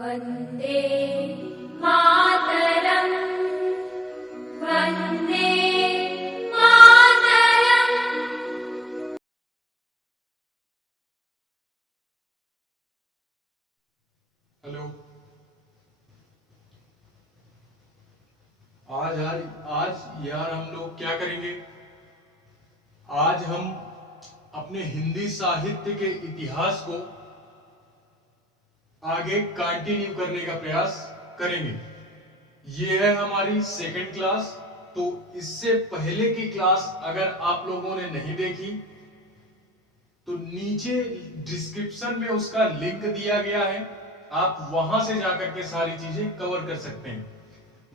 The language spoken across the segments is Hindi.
वन्दे मातरम् वन्दे मातरम्। हेलो। आज यार हम लोग क्या करेंगे? आज हम अपने हिंदी साहित्य के इतिहास को आगे कंटिन्यू करने का प्रयास करेंगे। ये है हमारी सेकंड क्लास। तो इससे पहले की क्लास अगर आप लोगों ने नहीं देखी तो नीचे डिस्क्रिप्शन में उसका लिंक दिया गया है, आप वहां से जाकर के सारी चीजें कवर कर सकते हैं।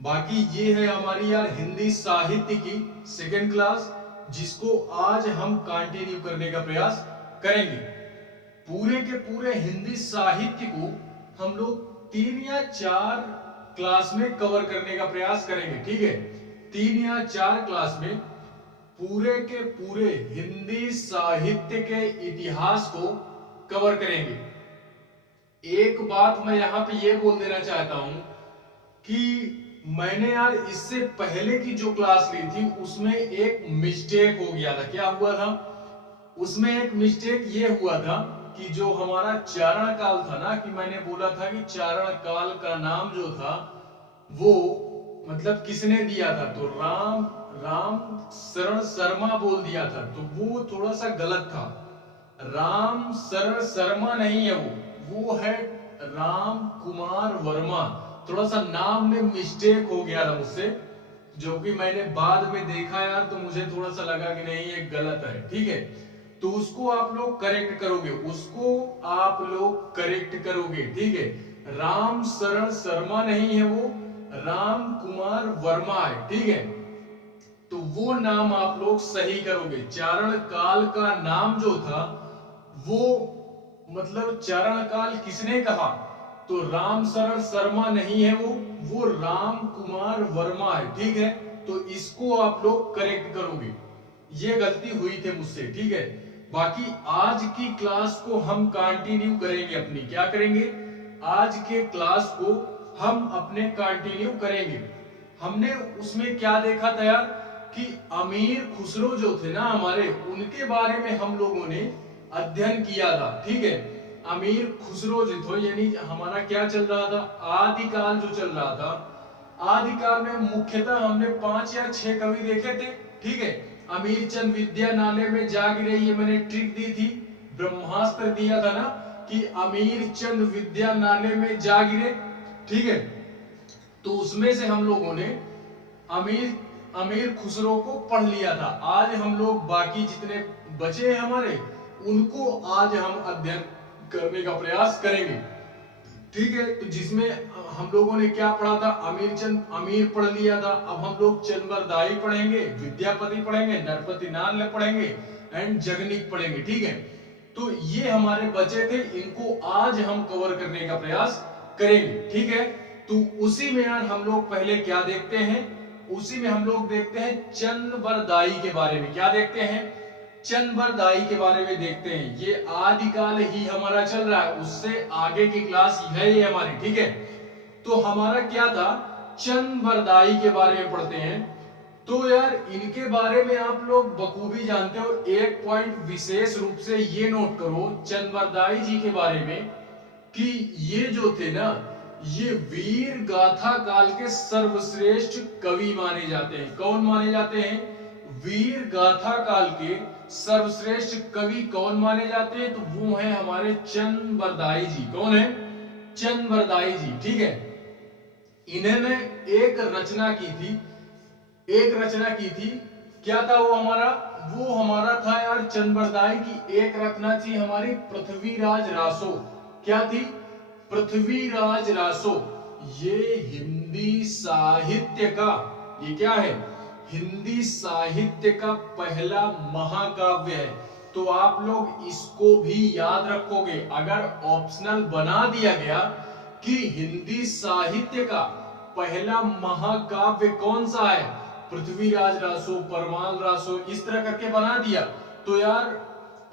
बाकी ये है हमारी यार हिंदी साहित्य की सेकंड क्लास, जिसको आज हम कंटिन्यू करने का प्रयास करेंगे। पूरे के पूरे हिंदी साहित्य को हम लोग 3 या 4 क्लास में कवर करने का प्रयास करेंगे। ठीक है, 3 या 4 क्लास में पूरे के पूरे हिंदी साहित्य के इतिहास को कवर करेंगे। एक बात मैं यहां पे ये बोल देना चाहता हूं कि मैंने यार इससे पहले की जो क्लास ली थी उसमें एक मिस्टेक हो गया था। क्या हुआ था? उसमें एक मिस्टेक ये हुआ था कि जो हमारा चारण काल था ना, कि मैंने बोला था कि चारण काल का नाम जो था वो मतलब किसने दिया था, तो राम शरण शर्मा बोल दिया था। तो वो थोड़ा सा गलत था। राम शरण शर्मा नहीं है, वो है राम कुमार वर्मा। थोड़ा सा नाम में मिस्टेक हो गया था मुझसे, जो कि मैंने बाद में देखा यार, तो मुझे थोड़ा सा लगा कि नहीं ये गलत है। ठीक है, तो उसको आप लोग करेक्ट करोगे, ठीक है। राम शरण शर्मा नहीं है, वो राम कुमार वर्मा है। ठीक है, तो वो नाम आप लोग सही करोगे। चारण काल का नाम जो था वो मतलब चारण काल किसने कहा, तो राम शरण शर्मा नहीं है, वो राम कुमार वर्मा है। ठीक है, तो इसको आप लोग करेक्ट करोगे। ये गलती हुई थी मुझसे। ठीक है, बाकी आज की क्लास को हम कंटिन्यू करेंगे अपनी। क्या करेंगे? आज के क्लास को हम अपने कंटिन्यू करेंगे। हमने उसमें क्या देखा था यार, कि अमीर खुसरो जो थे ना हमारे, उनके बारे में हम लोगों ने अध्ययन किया था। ठीक है, अमीर खुसरो जो थे, यानी हमारा क्या चल रहा था, आदिकाल जो चल रहा था। आदिकाल में मुख्यतः हमने 5 या 6 कवि देखे थे। ठीक है, अमीर चंद विद्या नाले में जा गिरे, ये मैंने ट्रिक दी थी, ब्रह्मास्त्र दिया था ना, कि अमीर चंद विद्या नाले में जा गिरे। ठीक है, तो उसमें से हम लोगों ने अमीर खुसरो को पढ़ लिया था। आज हम लोग बाकी जितने बचे हैं हमारे, उनको आज हम अध्ययन करने का प्रयास करेंगे। ठीक है, तो जिसमें हम लोगों ने क्या पढ़ा था, अमीर पढ़ लिया था। अब हम लोग चंद्रबरदाई पढ़ेंगे, विद्यापति पढ़ेंगे, नरपति नाल पढ़ेंगे एंड जगनीक पढ़ेंगे। ठीक है, तो ये हमारे बचे थे, इनको आज हम कवर करने का प्रयास करेंगे। ठीक है, तो उसी में यार हम लोग पहले क्या देखते हैं, उसी में हम लोग देखते हैं चंद्रबरदाई के बारे में। क्या देखते हैं? चंद्रबरदाई के बारे में देखते हैं। ये आदिकाल ही हमारा चल रहा है, उससे आगे की क्लास है ये हमारी। ठीक है, तो हमारा क्या था, चंद्रबरदाई के बारे में पढ़ते हैं। तो यार इनके बारे में आप लोग बखूबी जानते हो। एक पॉइंट विशेष रूप से ये नोट करो चंद्रबरदाई जी के बारे में, कि ये जो थे ना, ये वीर गाथा काल के सर्वश्रेष्ठ कवि माने जाते हैं। कौन माने जाते हैं? वीर गाथा काल के सर्वश्रेष्ठ कवि कौन माने जाते हैं, तो वो है हमारे चंद्रबरदाई जी। कौन है? चंद्रबरदाई जी। ठीक है, इन्होंने एक रचना की थी। क्या था वो हमारा था यार, चंद्रबरदाई की एक रचना थी हमारी, पृथ्वीराज रासो। क्या थी? पृथ्वीराज रासो। ये हिंदी साहित्य का, ये क्या है, हिंदी साहित्य का पहला महाकाव्य है। तो आप लोग इसको भी याद रखोगे। अगर ऑप्शनल बना दिया गया कि हिंदी साहित्य का पहला महाकाव्य कौन सा है, पृथ्वीराज रासो, परमाल रासो, इस तरह करके बना दिया, तो यार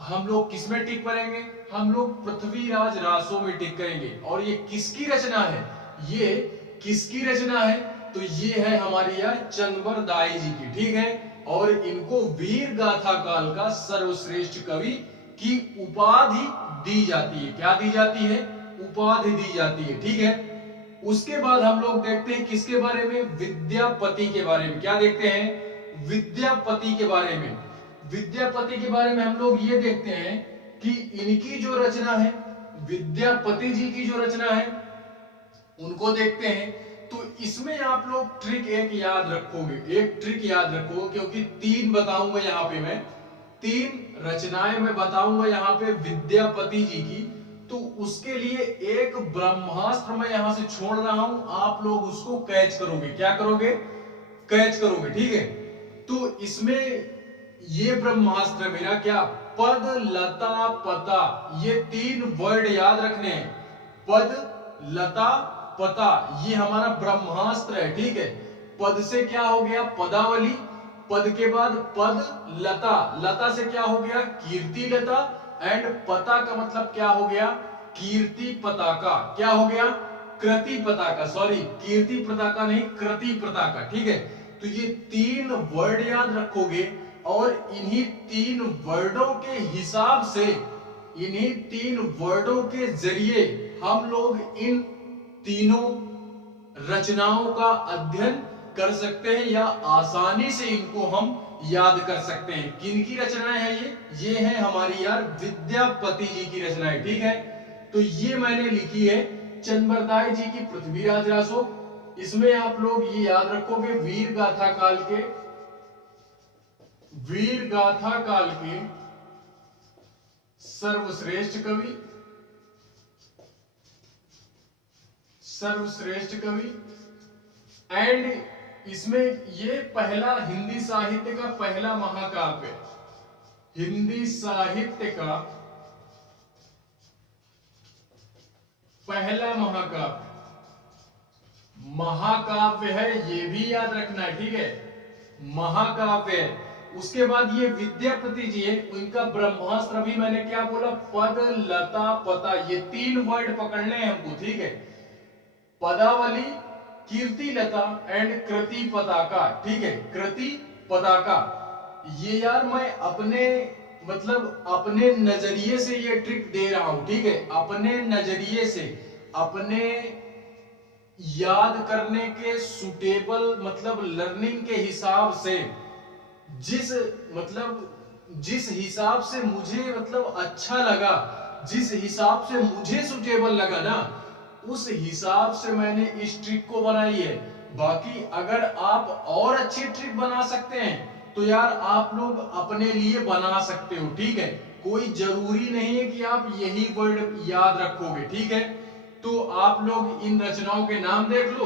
हम लोग किसमें टिक करेंगे? हम लोग पृथ्वीराज रासो में टिक करेंगे। और ये किसकी रचना है, ये किसकी रचना है, तो ये है हमारी यार चंद्रबर दाई जी की, ठीक है। और इनको वीर गाथा काल का सर्वश्रेष्ठ कवि की उपाधि दी जाती है। क्या दी जाती है, उपाधि दी जाती है, ठीक है। उसके बाद हम लोग देखते हैं किसके बारे में, विद्यापति के बारे में। क्या देखते हैं, विद्यापति के बारे में। विद्यापति के बारे में हम लोग ये देखते हैं कि इनकी जो रचना है, विद्यापति जी की जो रचना है, उनको देखते हैं। तो इसमें आप लोग ट्रिक एक याद रखोगे, एक ट्रिक याद रखोगे, क्योंकि 3 बताऊंगा यहाँ पे मैं, 3 रचनाएं मैं बताऊंगा यहाँ पे विद्यापति जी की। तो उसके लिए एक ब्रह्मास्त्र मैं यहां से छोड़ रहा हूं, आप लोग उसको कैच करोगे। क्या करोगे, कैच करोगे, ठीक है। तो इसमें ये ब्रह्मास्त्र मेरा क्या, पद लता पता, ये 3 वर्ड याद रखने हैं। पद लता पता, ये हमारा ब्रह्मास्त्र है, ठीक है। पद से क्या हो गया, पदावली, पद के बाद पद लता, लता से क्या हो गया, कीर्ति लता, एंड पता का मतलब क्या हो गया, कीर्ति पताका। क्या हो गया, कृति पताका, सॉरी कीर्ति पताका नहीं, कृति पताका, ठीक है। तो ये 3 वर्ड याद रखोगे और इन्हीं 3 वर्डों के हिसाब से, इन्हीं 3 वर्डों के जरिए हम लोग इन तीनों रचनाओं का अध्ययन कर सकते हैं, या आसानी से इनको हम याद कर सकते हैं। किनकी रचनाएं हैं ये है हमारी यार विद्यापति जी की रचनाएं, ठीक है। तो ये मैंने लिखी है चंद्रबरदाई जी की पृथ्वीराज रासो। इसमें आप लोग ये याद रखोगे वीर गाथा काल के, वीर गाथा काल के सर्वश्रेष्ठ कवि, सर्वश्रेष्ठ कवि, एंड इसमें ये पहला हिंदी साहित्य का पहला महाकाव्य, हिंदी साहित्य का पहला महाकाव्य, महाकाव्य है, ये भी याद रखना है, ठीक है, महाकाव्य है। उसके बाद ये विद्यापति जी है, उनका ब्रह्मास्त्र भी मैंने क्या बोला, पद लता पता, ये 3 वर्ड पकड़ने हैं हमको, ठीक है। पदावली, कीर्ति लता एंड कृति पताका, ठीक है, कृति पताका। ये यार मैं अपने मतलब अपने नजरिए से ये ट्रिक दे रहा हूं, ठीक है, अपने नजरिए से, अपने याद करने के सुटेबल मतलब लर्निंग के हिसाब से, जिस हिसाब से मुझे मतलब अच्छा लगा, जिस हिसाब से मुझे सुटेबल लगा ना, उस हिसाब से मैंने इस ट्रिक को बनाई है। बाकी अगर आप और अच्छी ट्रिक बना सकते हैं तो यार आप लोग अपने लिए बना सकते हो, ठीक है। कोई जरूरी नहीं है कि आप यही वर्ड याद रखोगे, ठीक है। तो आप लोग इन रचनाओं के नाम देख लो,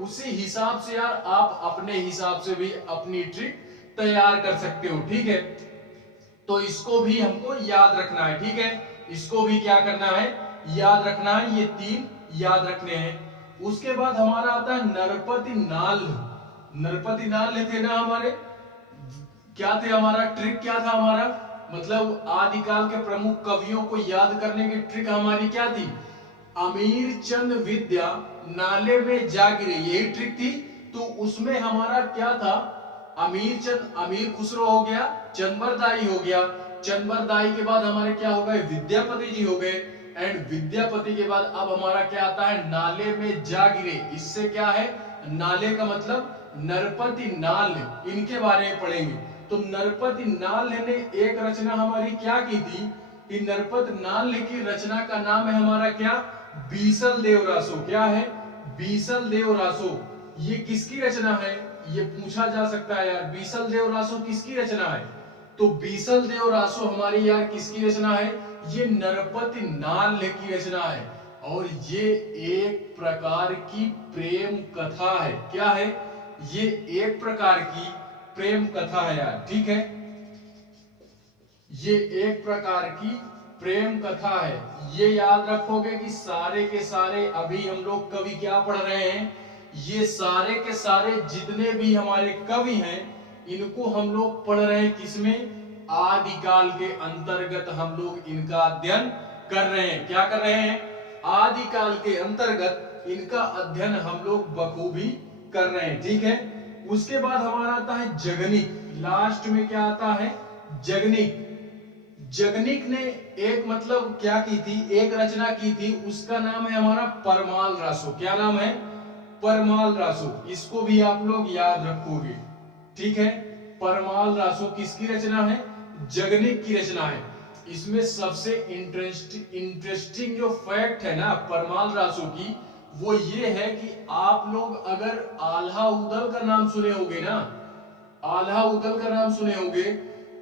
उसी हिसाब से यार आप अपने हिसाब से भी अपनी ट्रिक तैयार कर सकते हो, ठीक है। तो इसको भी हमको याद रखना है, ठीक है, इसको भी क्या करना है, याद रखना है, ये 3 याद रखने हैं। उसके बाद हमारा आता है नरपति नाल। नरपति नाल थे ना हमारे, क्या थे, हमारा ट्रिक क्या था, हमारा मतलब आदिकाल के प्रमुख कवियों को याद करने की ट्रिक हमारी क्या थी, अमीर चंद विद्या नाले में जा गिरे, यही ट्रिक थी। तो उसमें हमारा क्या था, अमीर खुसरो हो गया, चंद्रबरदाई हो गया, चंद्रबरदाई के बाद हमारे क्या हो गए, विद्यापति जी हो गए, एंड विद्यापति के बाद अब हमारा क्या आता है, नाले में जा गिरे। इससे क्या है, नाले का मतलब नरपति नाल, इनके बारे में पढ़ेंगे। तो नरपति नाल ने एक रचना हमारी क्या की थी, कि नरपति नाल की रचना का नाम है हमारा क्या, बीसल देव रासो। क्या है, बीसल देव रासो। ये किसकी रचना है, ये पूछा जा सकता है यार, बीसल देव रासो किसकी रचना है। तो बीसल देव रासो हमारी यार किसकी रचना है, ये नरपति नाल की रचना है। और ये एक प्रकार की प्रेम कथा है। क्या है, ये एक प्रकार की प्रेम कथा है यार, ठीक है, ये एक प्रकार की प्रेम कथा है। ये याद रखोगे कि सारे के सारे अभी हम लोग कवि क्या पढ़ रहे हैं, ये सारे के सारे जितने भी हमारे कवि हैं, इनको हम लोग पढ़ रहे हैं किसमें, आदिकाल के अंतर्गत हम लोग इनका अध्ययन कर रहे हैं। क्या कर रहे हैं? आदिकाल के अंतर्गत इनका अध्ययन हम लोग बखूबी कर रहे हैं। ठीक है, उसके बाद हमारा आता है जगनिक। लास्ट में क्या आता है? जगनिक। जगनिक ने एक मतलब क्या की थी, एक रचना की थी, उसका नाम है हमारा परमाल रासो। क्या नाम है? परमाल रासो। इसको भी आप लोग याद रखोगे। ठीक है, परमाल रासो किसकी रचना है? जगनिक की रचना है। इसमें सबसे इंटरेस्टिंग जो फैक्ट है ना परमाल रासो की, वो ये है कि आप लोग अगर आल्हा उदल का नाम सुने होगे ना, आल्हा उदल का नाम सुने होगे,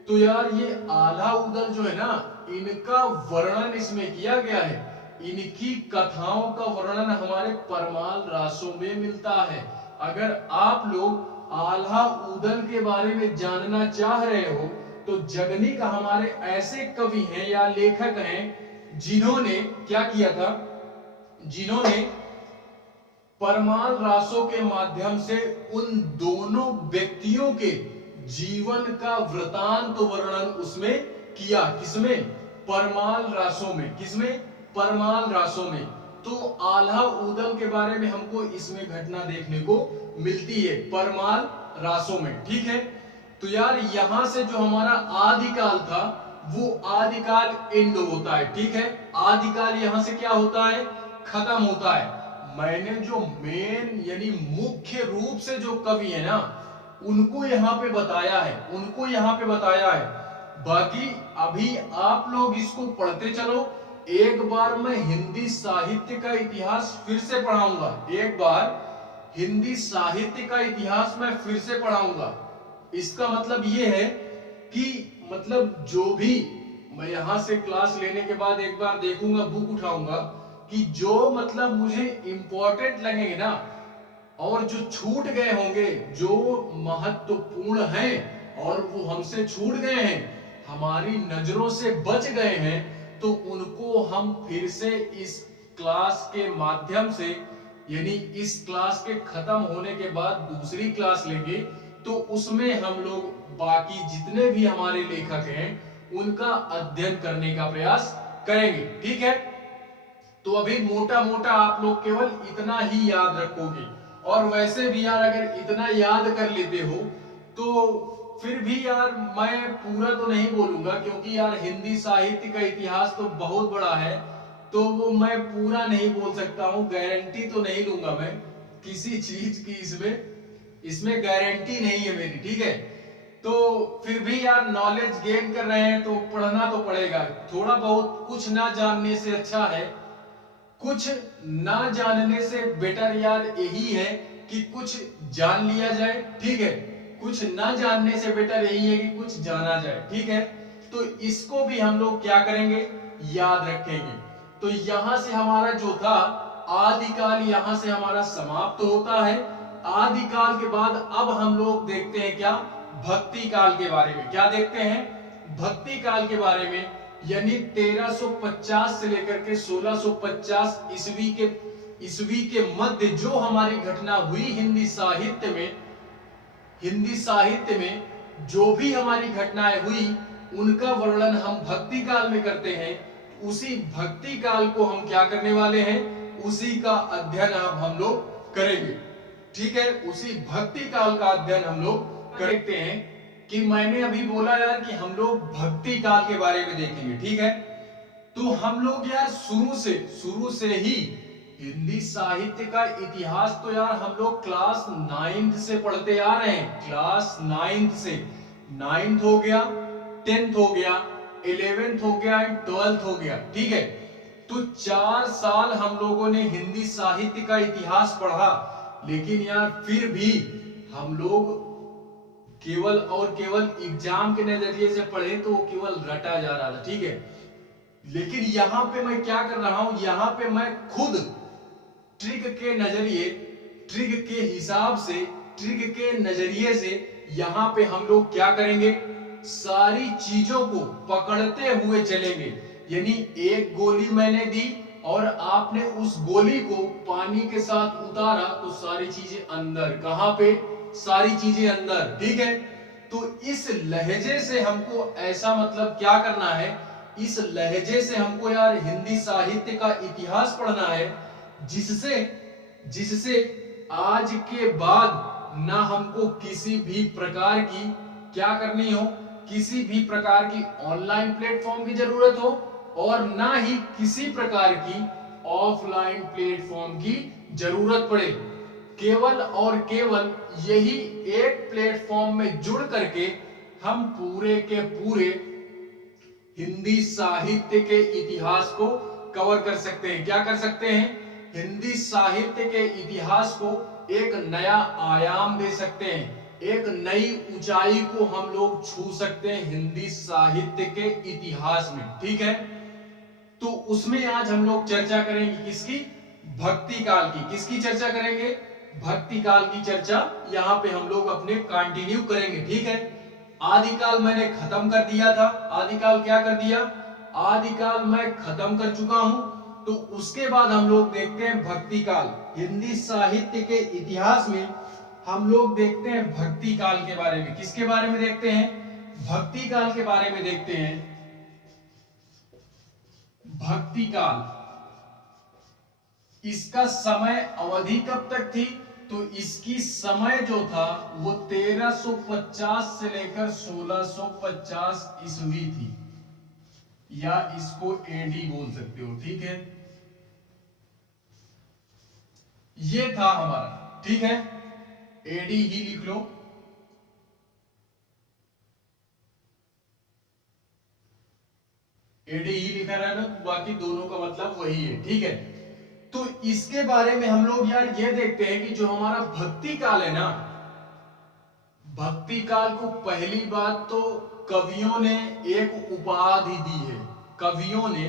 तो यार ये आल्हा उदल जो है ना, इनका वर्णन इसमें किया गया है। इनकी कथाओं का वर्णन हमारे परमाल रासों में मिलता है। अगर आप लोग आल्हा उदल के बारे में जानना चाह रहे हो, तो जगनिक हमारे ऐसे कवि हैं या लेखक हैं जिन्होंने क्या किया था, जिन्होंने परमाल रासों के माध्यम से उन दोनों व्यक्तियों के जीवन का वृतांत वर्णन उसमें किया। किसमें? परमाल रासों में। किसमें? परमाल रासों में। तो आल्हा उदल के बारे में हमको इसमें घटना देखने को मिलती है परमाल रासों में। ठीक है, तो यार यहां से जो हमारा आदिकाल था वो आदिकाल एंड होता है। ठीक है, आदिकाल यहां से क्या होता है? खत्म होता है। मैंने जो मेन यानी मुख्य रूप से जो कवि है ना, उनको यहां पे बताया है, उनको यहां पे बताया है। बाकी अभी आप लोग इसको पढ़ते चलो। एक बार मैं हिंदी साहित्य का इतिहास फिर से पढ़ाऊंगा। एक बार हिंदी साहित्य का इतिहास मैं फिर से पढ़ाऊंगा। इसका मतलब ये है कि मतलब जो भी मैं यहां से क्लास लेने के बाद एक बार देखूंगा, बुक उठाऊंगा, कि जो मतलब मुझे इंपॉर्टेंट लगेंगे ना, और जो छूट गए होंगे, जो महत्वपूर्ण हैं और वो हमसे छूट गए हैं, हमारी नजरों से बच गए हैं, तो उनको हम फिर से इस क्लास के माध्यम से, यानी इस क्लास के खत्म होने के बाद दूसरी क्लास लेंगे, तो उसमें हम लोग बाकी जितने भी हमारे लेखक हैं उनका अध्ययन करने का प्रयास करेंगे। ठीक है, तो अभी मोटा मोटा आप लोग केवल इतना ही याद रखोगे। और वैसे भी यार अगर इतना याद कर लेते हो तो फिर भी यार मैं पूरा तो नहीं बोलूंगा, क्योंकि यार हिंदी साहित्य का इतिहास तो बहुत बड़ा है, तो वो मैं पूरा नहीं बोल सकता हूँ। गारंटी तो नहीं लूंगा मैं किसी चीज की, इसमें गारंटी नहीं है मेरी। ठीक है, तो फिर भी यार नॉलेज गेन कर रहे हैं तो पढ़ना तो पड़ेगा। थोड़ा बहुत कुछ ना जानने से अच्छा है, कुछ ना जानने से बेटर यार यही है कि कुछ जान लिया जाए। ठीक है, कुछ ना जानने से बेटर यही है कि कुछ जाना जाए। ठीक है, तो इसको भी हम लोग क्या करेंगे? याद रखेंगे। तो यहां से हमारा जो था आदिकाल, यहां से हमारा समाप्त होता है। आदिकाल के बाद अब हम लोग देखते हैं क्या? भक्ति काल के बारे में। क्या देखते हैं? भक्ति काल के बारे में, यानी 1350 से लेकर के 1650 ईस्वी के मध्य जो हमारी घटना हुई हिंदी साहित्य में जो भी हमारी घटनाएं हुई, उनका वर्णन हम भक्ति काल में करते हैं। उसी भक्ति काल को हम क्या करने वाले हैं? उसी का अध्ययन अब हम लोग करेंगे। ठीक है, उसी भक्ति काल का अध्ययन हम लोग करते हैं। कि मैंने अभी बोला यार कि हम लोग भक्ति काल के बारे में देखेंगे। ठीक है, तो हम लोग यार शुरू से ही हिंदी साहित्य का इतिहास तो यार हम लोग क्लास 9th से पढ़ते आ रहे हैं। क्लास 9th से, 9th हो गया, 10th हो गया, 11th हो गया, 12th हो गया। ठीक है, तो 4 साल हम लोगों ने हिंदी साहित्य का इतिहास पढ़ा, लेकिन यार फिर भी हम लोग केवल और केवल एग्जाम के नजरिए से पढ़े तो केवल रटा जा रहा था। ठीक है, लेकिन यहां पे मैं क्या कर रहा हूं? यहां पे मैं खुद ट्रिक के नजरिए, ट्रिक के हिसाब से, ट्रिक के नजरिए से यहां पे हम लोग क्या करेंगे? सारी चीजों को पकड़ते हुए चलेंगे। यानी एक गोली मैंने दी और आपने उस गोली को पानी के साथ उतारा तो सारी चीजें अंदर। कहां पे? सारी चीजें अंदर। ठीक है, तो इस लहजे से हमको ऐसा मतलब क्या करना है इस लहजे से हमको यार हिंदी साहित्य का इतिहास पढ़ना है, जिससे जिससे आज के बाद ना हमको किसी भी प्रकार की क्या करनी हो, किसी भी प्रकार की ऑनलाइन प्लेटफॉर्म की जरूरत हो और ना ही किसी प्रकार की ऑफलाइन प्लेटफॉर्म की जरूरत पड़े। केवल और केवल यही एक प्लेटफॉर्म में जुड़ करके हम पूरे के पूरे हिंदी साहित्य के इतिहास को कवर कर सकते हैं। क्या कर सकते हैं? हिंदी साहित्य के इतिहास को एक नया आयाम दे सकते हैं, एक नई ऊंचाई को हम लोग छू सकते हैं हिंदी साहित्य के इतिहास में। ठीक है, तो उसमें आज हम लोग चर्चा करेंगे किसकी? भक्ति काल की। किसकी चर्चा करेंगे? भक्ति काल की चर्चा यहां पे हम लोग अपने कंटिन्यू करेंगे। ठीक है, आदिकाल मैंने खत्म कर दिया था। आदिकाल क्या कर दिया? आदिकाल मैं खत्म कर चुका हूं। तो उसके बाद हम लोग देखते हैं भक्ति काल। हिंदी साहित्य के इतिहास में हम लोग देखते हैं भक्ति काल के बारे में। किसके बारे में देखते हैं? भक्ति काल के बारे में देखते हैं। भक्ति काल, इसका समय अवधि कब तक थी? तो इसकी समय जो था वो 1350 से लेकर 1650 ईस्वी थी, या इसको एडी बोल सकते हो। ठीक है, ये था हमारा। ठीक है, एडी ही लिख लो। एडी ही लिखा रहना, बाकी दोनों का मतलब वही है। ठीक है, तो इसके बारे में हम लोग यार ये देखते हैं कि जो हमारा भक्ति काल है ना, भक्ति काल को पहली बात तो कवियों ने एक उपाधि दी है। कवियों ने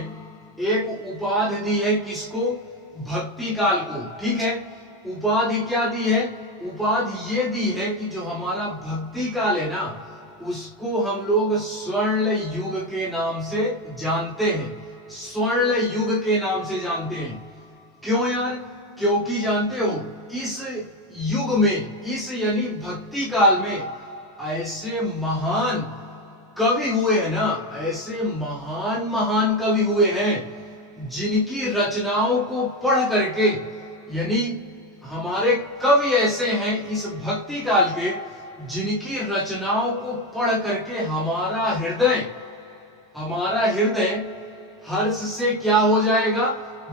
एक उपाधि दी है। किसको? भक्ति काल को। ठीक है, उपाधि क्या दी है? उपाधि ये दी है कि जो हमारा भक्ति काल है ना, उसको हम लोग स्वर्ण युग के नाम से जानते हैं। स्वर्ण युग के नाम से जानते हैं। क्यों यार? क्योंकि जानते हो इस युग में, इस यानी भक्ति काल में ऐसे महान कवि हुए हैं ना, ऐसे महान महान कवि हुए हैं जिनकी रचनाओं को पढ़ करके, यानी हमारे कवि ऐसे हैं इस भक्ति काल के जिनकी रचनाओं को पढ़ करके हमारा हृदय हर्ष से क्या हो जाएगा?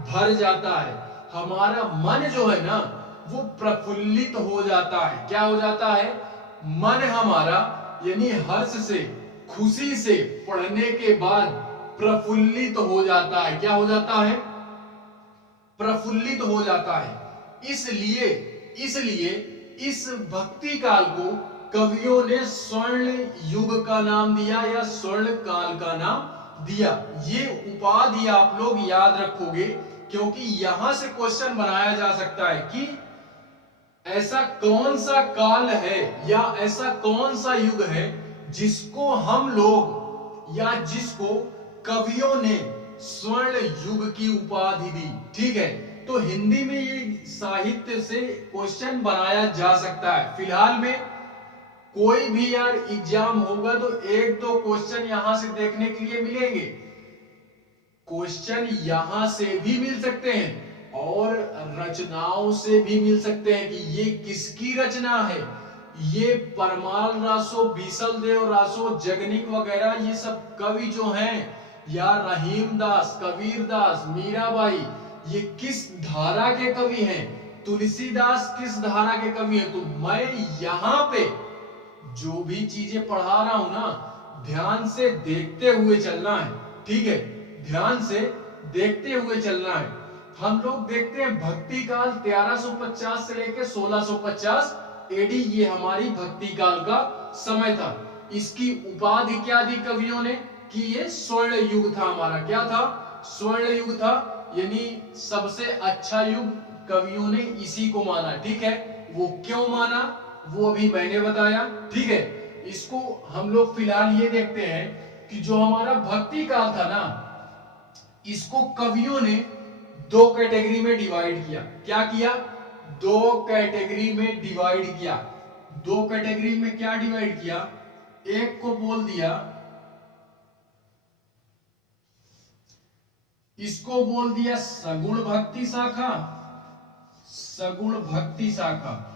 भर जाता है। हमारा मन जो है ना वो प्रफुल्लित हो जाता है। क्या हो जाता है? मन हमारा यानी हर्ष से, खुशी से पढ़ने के बाद प्रफुल्लित हो जाता है। क्या हो जाता है? प्रफुल्लित हो जाता है। इसलिए इसलिए इस भक्ति काल को कवियों ने स्वर्ण युग का नाम दिया या स्वर्ण काल का नाम दिया। ये उपाधि आप लोग याद रखोगे, क्योंकि यहां से क्वेश्चन बनाया जा सकता है कि ऐसा कौन सा काल है या ऐसा कौन सा युग है जिसको हम लोग या जिसको कवियों ने स्वर्ण युग की उपाधि दी। ठीक है, तो हिंदी में ये साहित्य से क्वेश्चन बनाया जा सकता है। फिलहाल में कोई भी यार एग्जाम होगा तो एक दो क्वेश्चन यहां से देखने के लिए मिलेंगे। क्वेश्चन यहां से भी मिल सकते हैं और रचनाओं से भी मिल सकते हैं कि ये किसकी रचना है। ये परमाल रासो, बीसल देव रासो, जगनिक वगैरह ये सब कवि जो हैं, या रहीम दास, कबीर दास, मीराबाई, ये किस धारा के कवि हैं? तुलसीदास किस धारा के कवि हैं? तो मैं यहां पे जो भी चीजें पढ़ा रहा हूं ना, ध्यान से देखते हुए चलना है। ठीक है, ध्यान से देखते हुए चलना है। हम लोग देखते हैं भक्ति काल 1350 से लेकर 1650 एडी, ये हमारी भक्ति काल का समय था। इसकी उपाधि क्या दी कवियों ने कि ये स्वर्ण युग था हमारा। क्या था? स्वर्ण युग था, यानी सबसे अच्छा युग कवियों ने इसी को माना। ठीक है, वो क्यों माना वो अभी मैंने बताया। ठीक है, इसको हम लोग फिलहाल ये देखते हैं कि जो हमारा भक्ति काल था ना, इसको कवियों ने दो कैटेगरी में डिवाइड किया। क्या किया? दो कैटेगरी में डिवाइड किया। दो कैटेगरी में क्या डिवाइड किया? एक को बोल दिया इसको बोल दिया सगुण भक्ति शाखा, सगुण भक्ति शाखा।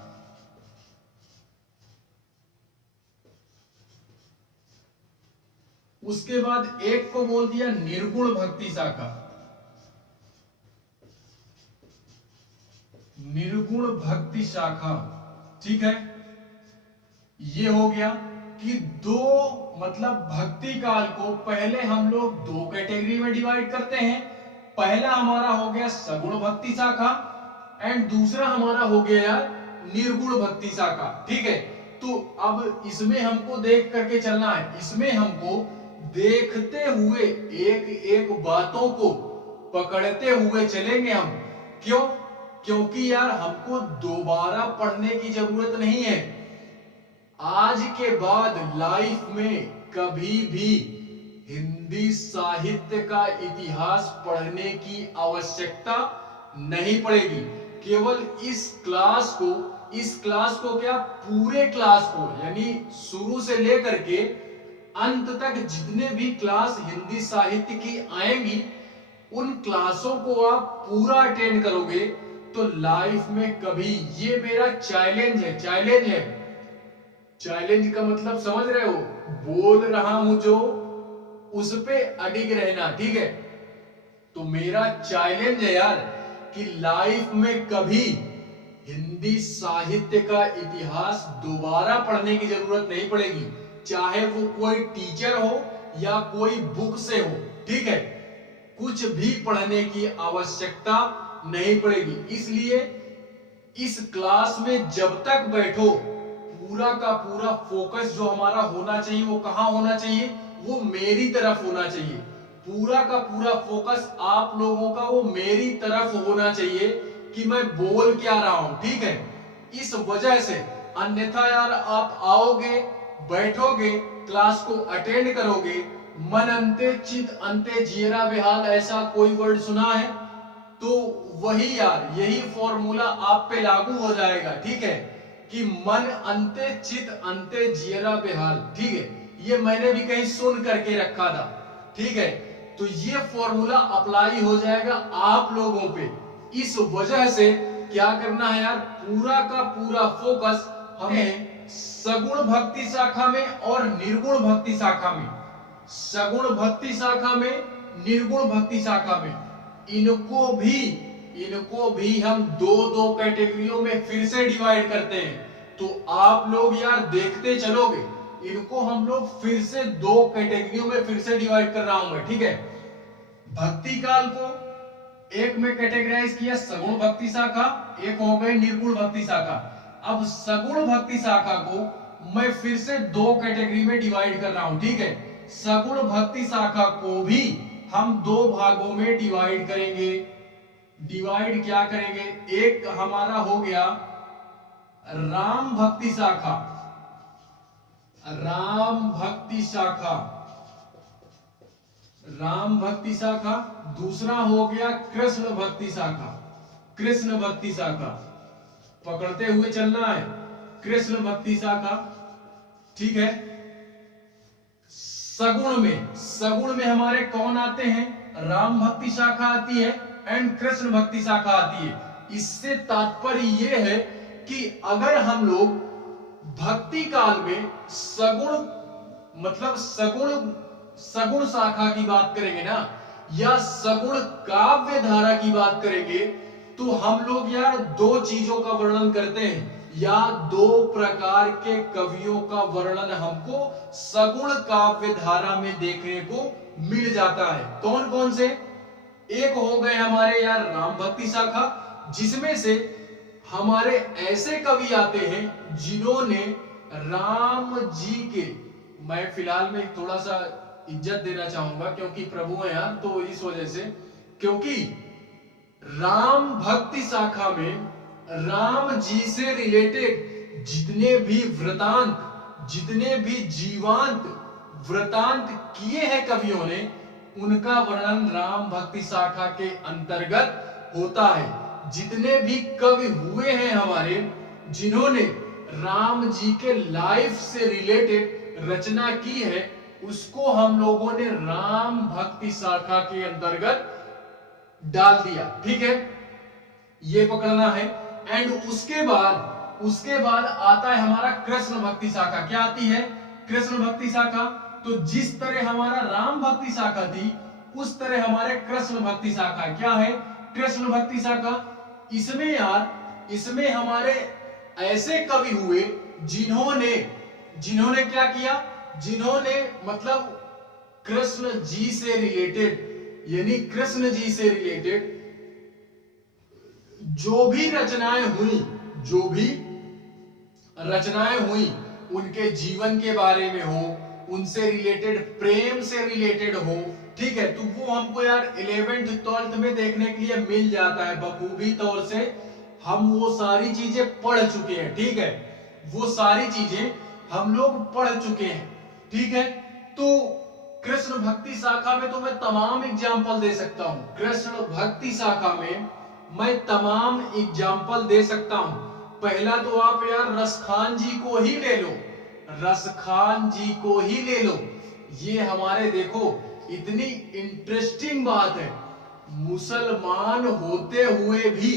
उसके बाद एक को बोल दिया निर्गुण भक्ति शाखा, निर्गुण भक्ति शाखा। ठीक है, ये हो गया कि दो मतलब भक्ति काल को पहले हम लोग दो कैटेगरी में डिवाइड करते हैं। पहला हमारा हो गया सगुण भक्ति शाखा एंड दूसरा हमारा हो गया यार निर्गुण भक्ति शाखा। ठीक है, तो अब इसमें हमको देख करके चलना है, इसमें हमको देखते हुए एक एक बातों को पकड़ते हुए चलेंगे हम। क्यों? क्योंकि यार हमको दोबारा पढ़ने की जरूरत नहीं है। आज के बाद लाइफ में कभी भी हिंदी साहित्य का इतिहास पढ़ने की आवश्यकता नहीं पड़ेगी। केवल इस क्लास को क्या पूरे क्लास को यानी शुरू से लेकर के अंत तक जितने भी क्लास हिंदी साहित्य की आएंगी उन क्लासों को आप पूरा अटेंड करोगे तो लाइफ में कभी, ये मेरा चैलेंज है, चैलेंज का मतलब समझ रहे हो, बोल रहा हूं जो उस पे अडिग रहना। ठीक है, तो मेरा चैलेंज है यार कि लाइफ में कभी हिंदी साहित्य का इतिहास दोबारा पढ़ने की जरूरत नहीं पड़ेगी, चाहे वो कोई टीचर हो या कोई बुक से हो। ठीक है, कुछ भी पढ़ने की आवश्यकता नहीं पड़ेगी। इसलिए इस क्लास में जब तक बैठो पूरा का पूरा फोकस जो हमारा होना चाहिए वो कहां होना चाहिए, वो मेरी तरफ होना चाहिए। पूरा का पूरा फोकस आप लोगों का वो मेरी तरफ होना चाहिए कि मैं बोल क्या रहा हूं। ठीक है, इस वजह से, अन्यथा यार आप आओगे, बैठोगे, क्लास को अटेंड करोगे, मन अंते चित अंते जियरा बेहाल, ऐसा कोई वर्ड सुना है? तो वही यार यही फॉर्मूला आप पे लागू हो जाएगा। ठीक है, कि मन अंते चित अंते जियरा बेहाल। ठीक है, ये मैंने भी कहीं सुन करके रखा था। ठीक है, तो ये फॉर्मूला अप्लाई हो जाएगा आप लोगों पे। इस वजह से क्या करना है यार, पूरा का पूरा फोकस हमें सगुण भक्ति शाखा में और निर्गुण भक्ति शाखा में, सगुण भक्ति शाखा में, निर्गुण भक्ति शाखा में, इनको भी हम दो दो कैटेगरियों में फिर से डिवाइड करते हैं। तो आप लोग यार देखते चलोगे, इनको हम लोग फिर से दो कैटेगरियों में फिर से डिवाइड कर रहा हूं मैं। ठीक है, भक्ति काल को एक में कैटेगराइज किया सगुण भक्ति शाखा, एक हो गई निर्गुण भक्ति शाखा। अब सगुण भक्ति शाखा को मैं फिर से दो कैटेगरी में डिवाइड कर रहा हूं। ठीक है, सगुण भक्ति शाखा को भी हम दो भागों में डिवाइड करेंगे। डिवाइड क्या करेंगे, एक हमारा हो गया राम भक्ति शाखा, राम भक्ति शाखा, राम भक्ति शाखा। दूसरा हो गया कृष्ण भक्ति शाखा, कृष्ण भक्ति शाखा। पकड़ते हुए चलना है, कृष्ण भक्ति शाखा। ठीक है, सगुण में हमारे कौन आते हैं, राम भक्ति शाखा आती है एंड कृष्ण भक्ति शाखा आती है। इससे तात्पर्य यह है कि अगर हम लोग भक्ति काल में सगुण मतलब सगुण शाखा की बात करेंगे ना, या सगुण काव्य धारा की बात करेंगे, तो हम लोग यार दो चीजों का वर्णन करते हैं, या दो प्रकार के कवियों का वर्णन हमको सगुण काव्य धारा में देखने को मिल जाता है। कौन कौन से? एक हो गए हमारे यार राम भक्ति शाखा, जिसमें से हमारे ऐसे कवि आते हैं जिन्होंने राम जी के, मैं फिलहाल में थोड़ा सा इज्जत देना चाहूंगा क्योंकि प्रभु है यार, तो इस वजह से, क्योंकि राम भक्ति शाखा में राम जी से रिलेटेड जितने भी वृतांत, जितने भी जीवांत वृतांत किए हैं कवियों ने, उनका वर्णन राम भक्ति शाखा के अंतर्गत होता है। जितने भी कवि हुए हैं हमारे, जिन्होंने राम जी के लाइफ से रिलेटेड रचना की है, उसको हम लोगों ने राम भक्ति शाखा के अंतर्गत डाल दिया, ठीक है, ये पकड़ना है। एंड उसके बाद आता है हमारा कृष्ण भक्ति शाखा। क्या आती है? कृष्ण भक्ति शाखा। तो जिस तरह हमारा राम भक्ति शाखा थी, उस तरह हमारे कृष्ण भक्ति शाखा है। क्या है? कृष्ण भक्ति शाखा। इसमें यार, इसमें हमारे ऐसे कवि हुए जिन्होंने क्या किया, जिन्होंने मतलब कृष्ण जी से रिलेटेड, यानी कृष्ण जी से रिलेटेड जो भी रचनाएं हुई उनके जीवन के बारे में हो, उनसे रिलेटेड, प्रेम से रिलेटेड हो, ठीक है, तो वो हमको यार 11th 12th में देखने के लिए मिल जाता है बखूबी तौर से। हम वो सारी चीजें पढ़ चुके हैं, ठीक है, वो सारी चीजें हम लोग पढ़ चुके हैं, ठीक है। तो कृष्ण भक्ति शाखा में तो मैं तमाम एग्जाम्पल दे सकता हूं, कृष्ण भक्ति शाखा में मैं तमाम एग्जाम्पल दे सकता हूं। पहला तो आप यार रसखान जी को ही ले लो, रसखान जी को ही ले लो। ये हमारे देखो इतनी इंटरेस्टिंग बात है, मुसलमान होते हुए भी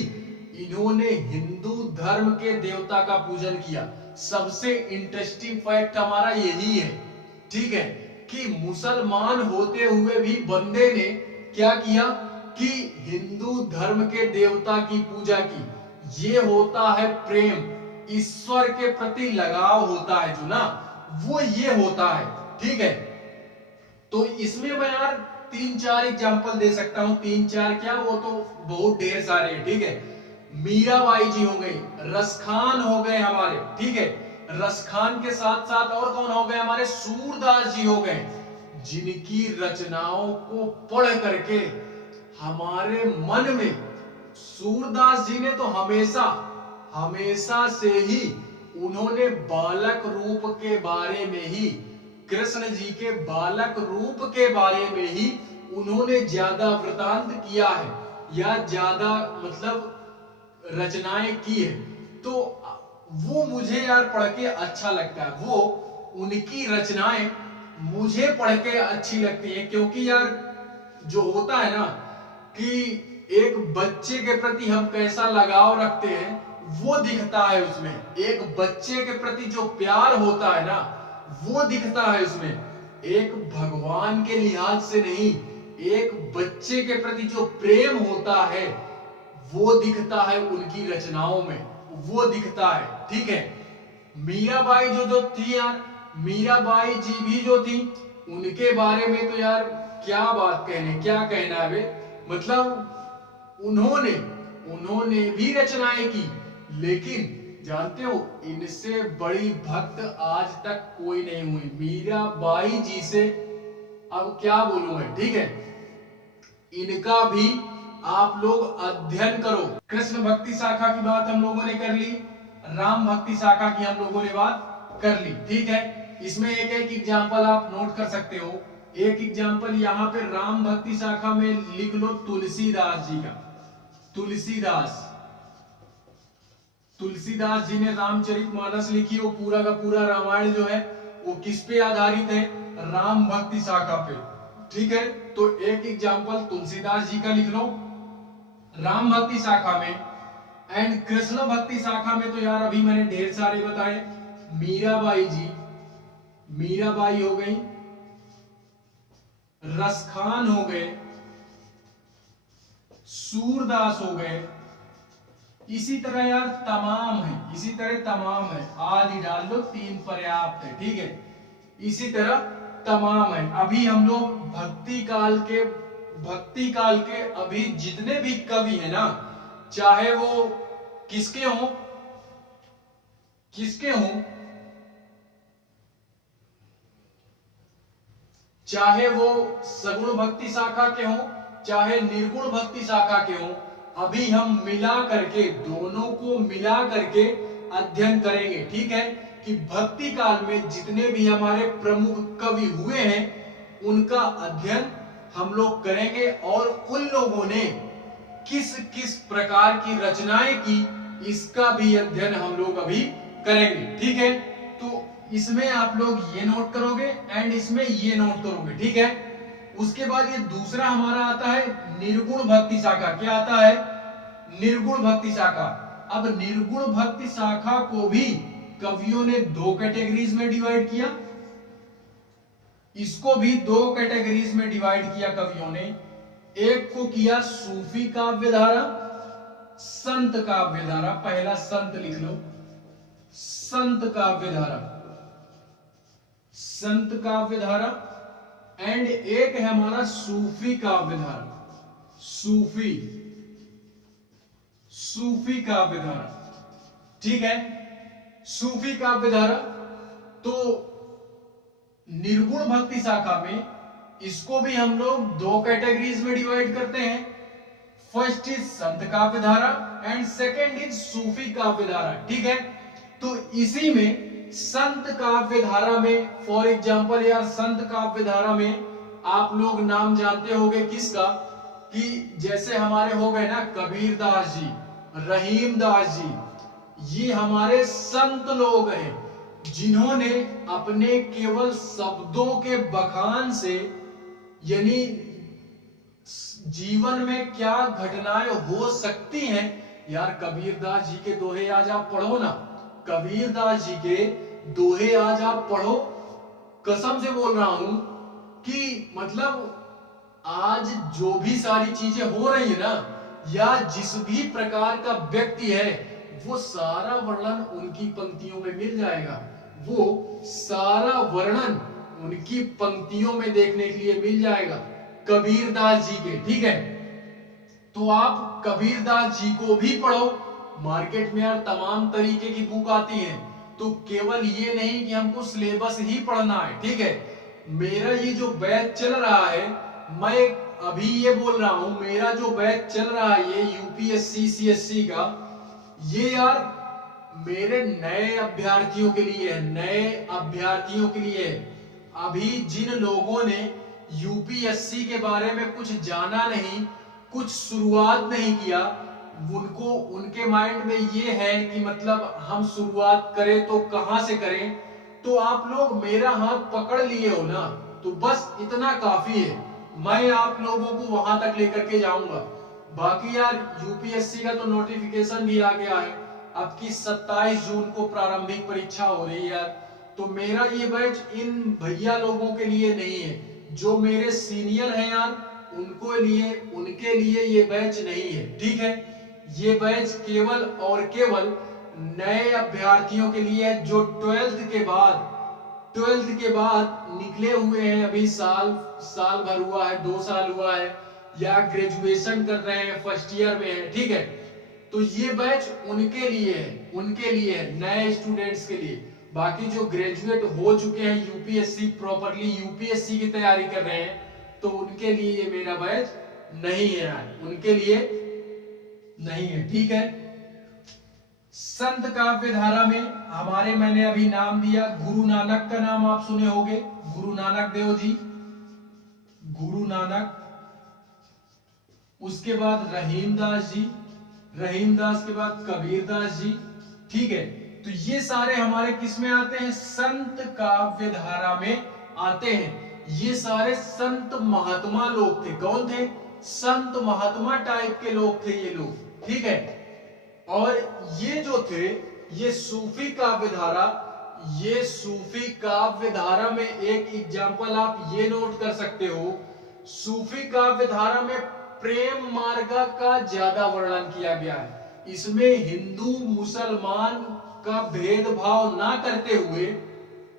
इन्होंने हिंदू धर्म के देवता का पूजन किया। सबसे इंटरेस्टिंग फैक्ट हमारा यही है, ठीक है, कि मुसलमान होते हुए भी बंदे ने क्या किया कि हिंदू धर्म के देवता की पूजा की। ये होता है प्रेम, ईश्वर के प्रति लगाव होता है जो ना, वो ये होता है, ठीक है। तो इसमें मैं यार 3-4 एग्जाम्पल दे सकता हूं, 3-4 क्या, वो तो बहुत ढेर सारे हैं, ठीक है। मीराबाई जी हो गई, रसखान हो गए हमारे, ठीक है, रसखान के साथ साथ और कौन हो गए हमारे? सूरदास जी हो गए, जिनकी रचनाओं को पढ़ करके हमारे मन में, सूरदास जी ने तो हमेशा से ही उन्होंने बालक रूप के बारे में ही, कृष्ण जी के बालक रूप के बारे में ही उन्होंने ज्यादा वृतांत किया है या ज्यादा मतलब रचनाएं की है। तो वो मुझे यार पढ़ के अच्छा लगता है, वो उनकी रचनाएं मुझे पढ़ के अच्छी लगती है, क्योंकि यार जो होता है ना कि एक बच्चे के प्रति हम कैसा लगाव रखते हैं वो दिखता है उसमें, एक बच्चे के प्रति जो प्यार होता है ना वो दिखता है उसमें। एक भगवान के लिहाज से नहीं, एक बच्चे के प्रति जो प्रेम होता है वो दिखता है उनकी रचनाओं में, वो दिखता है, ठीक है। मीराबाई जो थी यार, मीराबाई जी भी जो थी, उनके बारे में तो यार क्या बात कहने, क्या कहना है वे, मतलब उन्होंने भी रचनाएं की, लेकिन जानते हो इनसे बड़ी भक्त आज तक कोई नहीं हुई मीराबाई जी से। अब क्या बोलूं मैं, ठीक है, इनका भी आप लोग अध्ययन करो। कृष्ण भक्ति शाखा की बात हम लोगों ने कर ली, राम भक्ति शाखा की हम लोगों ने बात कर ली, ठीक है। इसमें एक एक एग्जाम्पल आप नोट कर सकते हो। एक एग्जाम्पल यहाँ पे राम भक्ति शाखा में लिख लो तुलसीदास जी का। तुलसीदास जी ने रामचरितमानस लिखी, वो पूरा का पूरा रामायण जो है वो किस पे आधारित है? राम भक्ति शाखा पे, ठीक है। तो एक एग्जाम्पल तुलसीदास जी का लिख लो राम भक्ति शाखा में। एंड कृष्ण भक्ति शाखा में तो यार अभी मैंने ढेर सारे बताए, मीराबाई जी, मीराबाई हो गई, रसखान हो गए, सूरदास हो गए, इसी तरह यार तमाम है, इसी तरह तमाम है, आदि डाल दो, 3 पर्याप्त है, ठीक है। इसी तरह तमाम है। अभी हम लोग भक्ति काल के अभी जितने भी कवि है ना, चाहे वो किसके हों, चाहे वो सगुण भक्ति शाखा के हों, चाहे निर्गुण भक्ति शाखा के हों, अभी हम मिला करके, दोनों को मिला करके अध्ययन करेंगे, ठीक है, कि भक्ति काल में जितने भी हमारे प्रमुख कवि हुए हैं उनका अध्ययन हम लोग करेंगे, और उन लोगों ने किस किस प्रकार की रचनाएं की इसका भी अध्ययन हम लोग अभी करेंगे, ठीक है। तो इसमें आप लोग ये नोट करोगे एंड इसमें ये नोट करोगे, ठीक है। उसके बाद ये दूसरा हमारा आता है निर्गुण भक्ति शाखा। क्या आता है? निर्गुण भक्ति शाखा। अब निर्गुण भक्ति शाखा को भी कवियों ने दो कैटेगरीज में डिवाइड किया। इसको भी दो कैटेगरीज में डिवाइड किया कवियों ने। एक को किया सूफी काव्य धारा, संत काव्य धारा। पहला संत लिख लो, संत काव्य धारा, संत काव्य धारा। एंड एक है हमारा सूफी काव्य धारा, सूफी, सूफी काव्य धारा। ठीक है, सूफी काव्य धारा। तो निर्गुण भक्ति शाखा में इसको भी हम लोग दो कैटेगरीज में डिवाइड करते हैं। फर्स्ट इज संत काव्य धारा एंड सेकंड इज सूफी काव्य धारा। ठीक है, तो इसी में संत काव्य धारा में फॉर एग्जांपल यार, संत काव्य धारा में आप लोग नाम जानते होंगे किसका, कि जैसे हमारे हो गए ना कबीर दास जी, रहीम दास जी, ये हमारे संत लोग हैं जिन्होंने अपने केवल शब्दों के बखान से, यानी जीवन में क्या घटनाएं हो सकती हैं। यार कबीरदास जी के दोहे आज आप पढ़ो ना, कबीरदास जी के दोहे आज आप पढ़ो, कसम से बोल रहा हूं कि मतलब आज जो भी सारी चीजें हो रही है ना, या जिस भी प्रकार का व्यक्ति है, वो सारा वर्णन उनकी पंक्तियों में मिल जाएगा। वो सारा वर्णन उनकी पंक्तियों में देखने के लिए मिल जाएगा कबीरदास जी के। ठीक है, तो आप कबीरदास जी को भी पढ़ो। मार्केट में यार तमाम तरीके की बुक आती हैं, तो केवल ये नहीं कि हमको सिलेबस ही पढ़ना है। ठीक है, मेरा ये जो बैच चल रहा है, मैं अभी ये बोल रहा हूं, मेरा जो बैच चल रहा है ये यूपीएससी सीएससी का, ये यार मेरे नए अभ्यर्थियों के लिए है, नए अभ्यर्थियों के लिए है। अभी जिन लोगों ने यूपीएससी के बारे में कुछ जाना नहीं, कुछ शुरुआत नहीं किया, उनको, उनके माइंड में ये है कि मतलब हम शुरुआत करें तो कहां से करें, तो आप लोग मेरा हाथ पकड़ लिए हो ना, तो बस इतना काफी है। मैं आप लोगों को वहां तक लेकर के जाऊंगा। बाकी यार यूपीएससी का तो नोटिफिकेशन भी आ गया है, अब की 27 जून को प्रारंभिक परीक्षा हो रही है। तो मेरा ये बैच इन भैया लोगों के लिए नहीं है, जो मेरे सीनियर हैं यार, उनके लिए ये बैच नहीं है। ठीक है, ये बैच केवल और केवल नए अभ्यर्थियों के लिए है, जो 12th के बाद निकले हुए हैं, अभी साल भर हुआ है, 2 साल हुआ है, या ग्रेजुएशन कर रहे हैं, फर्स्ट ईयर में है। ठीक है, तो ये बैच उनके लिए है, नए स्टूडेंट्स के लिए। बाकी जो ग्रेजुएट हो चुके हैं, यूपीएससी प्रॉपरली यूपीएससी की तैयारी कर रहे हैं, तो उनके लिए ये मेरा बैच नहीं है यार, उनके लिए नहीं है। ठीक है, संत काव्य धारा में हमारे, मैंने अभी नाम दिया, गुरु नानक का नाम आप सुने होंगे, गुरु नानक देव जी, गुरु नानक। उसके बाद रहीमदास जी, रहीमदास के बाद कबीरदास जी। ठीक है, तो ये सारे हमारे किस में आते हैं? संत काव्य धारा में आते हैं। ये सारे संत महात्मा लोग थे। कौन थे? संत महात्मा टाइप के लोग थे ये लोग। ठीक है, और ये जो थे, ये सूफी काव्य धारा, ये सूफी काव्य धारा में एक एग्जाम्पल आप ये नोट कर सकते हो, सूफी काव्य धारा में प्रेम मार्ग का ज्यादा वर्णन किया गया है। इसमें हिंदू मुसलमान का भेदभाव ना करते हुए,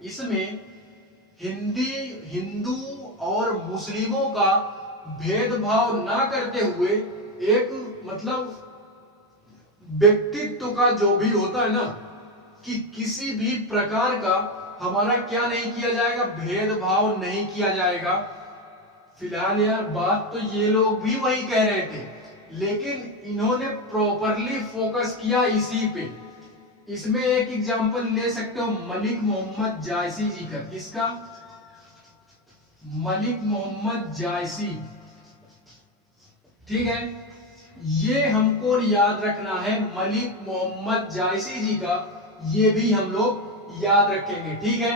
इसमें हिंदू और मुस्लिमों का भेदभाव ना करते हुए, एक मतलब व्यक्तित्व का जो भी होता है ना, कि किसी भी प्रकार का हमारा क्या नहीं किया जाएगा, भेदभाव नहीं किया जाएगा। फिलहाल यार बात तो ये लोग भी वही कह रहे थे, लेकिन इन्होंने प्रॉपरली फोकस किया इसी पे। इसमें एक एग्जांपल ले सकते हो मलिक मोहम्मद जायसी जी का। किसका? मलिक मोहम्मद जायसी। ठीक है, ये हमको याद रखना है, मलिक मोहम्मद जायसी जी का, ये भी हम लोग याद रखेंगे। ठीक है,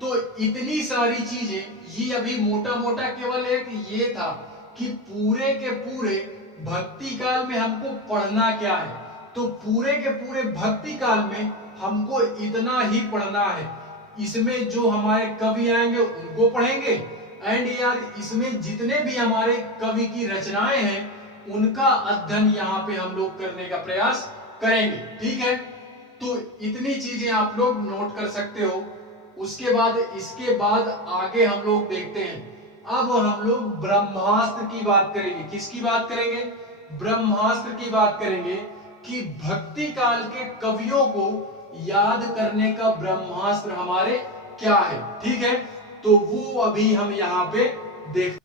तो इतनी सारी चीजें, ये अभी मोटा मोटा केवल एक ये था कि पूरे के पूरे भक्ति काल में हमको पढ़ना क्या है। तो पूरे के पूरे भक्ति काल में हमको इतना ही पढ़ना है। इसमें जो हमारे कवि आएंगे उनको पढ़ेंगे, एंड यार इसमें जितने भी हमारे कवि की रचनाएं हैं उनका अध्ययन यहाँ पे हम लोग करने का प्रयास करेंगे। ठीक है, तो इतनी चीजें आप लोग नोट कर सकते हो। उसके बाद इसके बाद आगे हम लोग देखते हैं, अब हम लोग ब्रह्मास्त्र की बात करेंगे। किसकी बात करेंगे? ब्रह्मास्त्र की बात करेंगे कि भक्ति काल के कवियों को याद करने का ब्रह्मास्त्र हमारे क्या है। ठीक है, तो वो अभी हम यहाँ पे देख।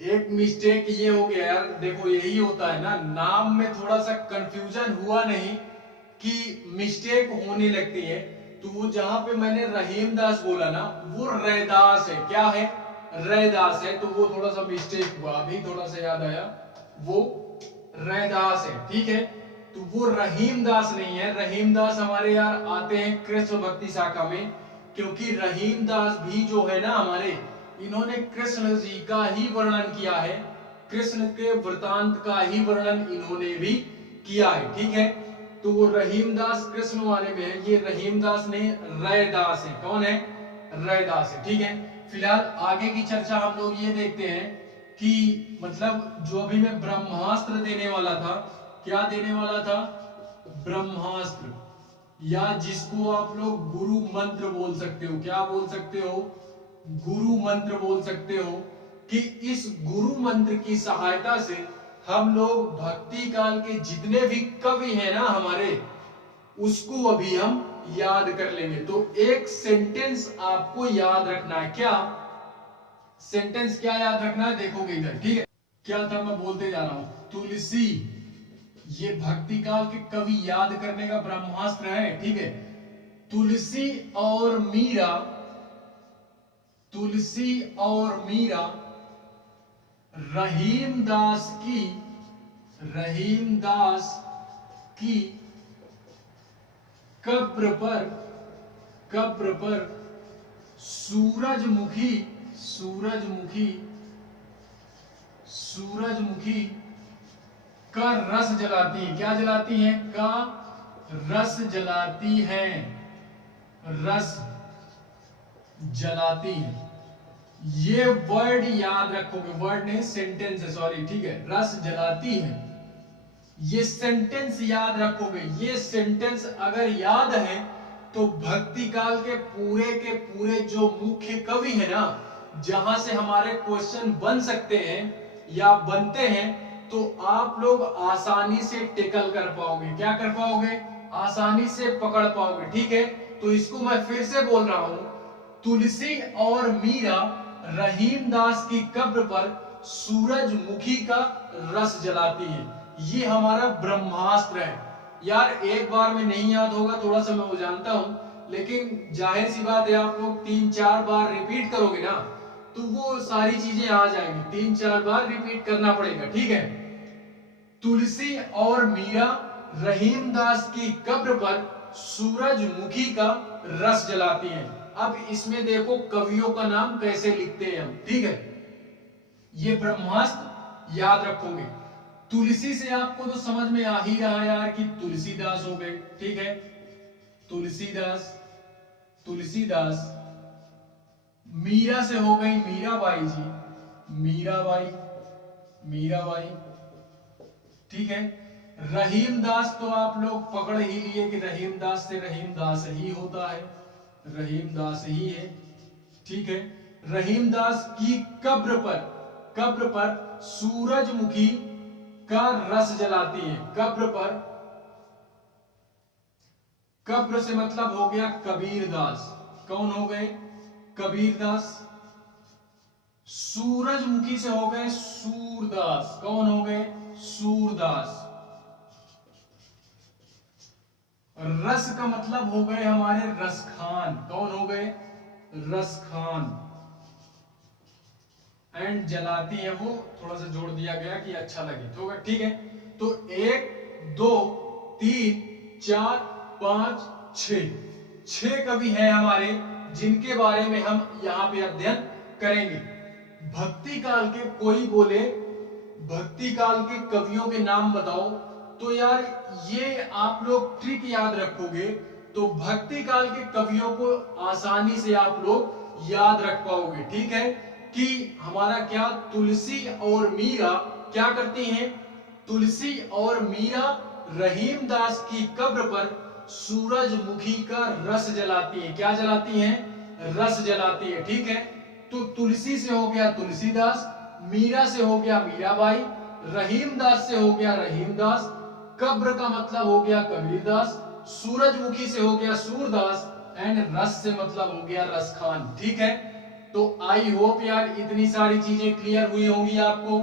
एक मिस्टेक ये हो गया यार, देखो यही होता है ना, नाम में थोड़ा सा कंफ्यूजन हुआ नहीं कि मिस्टेक होने लगती है। तो वो जहां पे मैंने रहीम दास बोला ना, वो रैदास है। क्या है? रैदास है। तो वो थोड़ा सा मिस्टेक हुआ, अभी थोड़ा सा याद आया, वो रैदास है। ठीक है, तो वो रहीम दास नहीं है। रहीम दास हमारे यार आते हैं कृष्ण भक्ति शाखा में, क्योंकि रहीम दास भी जो है ना हमारे, इन्होंने कृष्ण जी का ही वर्णन किया है, कृष्ण के वृतांत का ही वर्णन इन्होंने भी किया है। ठीक है, तो वो रहीमदास कृष्ण वाले में है, ये रहीमदास नहीं रैदास है। कौन है? रैदास है। ठीक है, फिलहाल आगे की चर्चा हम लोग ये देखते हैं कि मतलब जो अभी मैं ब्रह्मास्त्र देने वाला था, क्या देने वाला था? ब्रह्मास्त्र, या जिसको आप लोग गुरु मंत्र बोल सकते हो। क्या बोल सकते हो? गुरु मंत्र बोल सकते हो। कि इस गुरु मंत्र की सहायता से हम लोग भक्ति काल के जितने भी कवि हैं ना हमारे, उसको अभी हम याद कर लेंगे। तो एक सेंटेंस आपको याद रखना है। क्या सेंटेंस क्या याद रखना है? देखोगे इधर। ठीक है, क्या था मैं बोलते जा रहा हूं, तुलसी, ये भक्ति काल के कवि याद करने का ब्रह्मास्त्र है। ठीक है, तुलसी और मीरा, तुलसी और मीरा रहीमदास की कब्र पर सूरजमुखी का रस जलाती है। क्या जलाती हैं? का रस जलाती हैं, रस जलाती है। ये वर्ड याद रखोगे, वर्ड नहीं सेंटेंस है, सॉरी। ठीक है, रस जलाती है, ये सेंटेंस याद रखोगे। ये सेंटेंस अगर याद है तो भक्ति काल के पूरे जो मुख्य कवि है ना, जहां से हमारे क्वेश्चन बन सकते हैं या बनते हैं, तो आप लोग आसानी से टेकल कर पाओगे। क्या कर पाओगे? आसानी से पकड़ पाओगे। ठीक है, तो इसको मैं फिर से बोल रहा हूं, तुलसी और मीरा रहीमदास की कब्र पर सूरजमुखी का रस जलाती है। ये हमारा ब्रह्मास्त्र है। यार एक बार में नहीं याद होगा, थोड़ा सा मैं वो जानता हूं, लेकिन जाहिर सी बात है आप लोग 3-4 बार रिपीट करोगे ना, तो वो सारी चीजें आ जाएंगी। 3-4 बार रिपीट करना पड़ेगा। ठीक है, तुलसी और मीरा रहीमदास की कब्र पर सूरजमुखी का रस जलाती हैं। अब इसमें देखो कवियों का नाम कैसे लिखते हैं हम। ठीक है, ये ब्रह्मास्त्र याद रखोगे। तुलसी से आपको तो समझ में आ ही रहा है यार कि तुलसीदास हो गए। ठीक है, तुलसीदास। मीरा से हो गई मीराबाई जी, मीराबाई। ठीक है, रहीमदास तो आप लोग पकड़ ही लिए कि रहीमदास से रहीमदास ही होता है, रहीमदास ही है। ठीक है, रहीमदास की कब्र पर सूरजमुखी का रस जलाती है। कब्र से मतलब हो गया कबीरदास। कौन हो गए? कबीरदास। सूरजमुखी से हो गए सूरदास। कौन हो गए? सूरदास। रस का मतलब हो गए हमारे रसखान। कौन हो गए? रसखान। एंड जलाती है वो थोड़ा सा जोड़ दिया गया कि अच्छा लगे तो। ठीक है, तो 1 2 3 4 5 6 कवि हैं हमारे जिनके बारे में हम यहाँ पे अध्ययन करेंगे। भक्ति काल के, कोई बोले भक्ति काल के कवियों के नाम बताओ, तो यार ये आप लोग ट्रिक याद रखोगे तो भक्ति काल के कवियों को आसानी से आप लोग याद रख पाओगे। ठीक है, कि हमारा क्या, तुलसी और मीरा क्या करती हैं, तुलसी और मीरा रहीम दास की कब्र पर सूरजमुखी का रस जलाती हैं। क्या जलाती हैं? रस जलाती है। ठीक है, तो तुलसी से हो गया तुलसीदास, मीरा से हो गया मीराबाई, रहीम दास से हो गया रहीमदास, कब्र का मतलब हो गया कबीरदास, सूरजमुखी से हो गया सूरदास, एंड रस से मतलब हो गया रसखान। ठीक है, तो आई होप यार इतनी सारी चीजें क्लियर हुई होंगी आपको।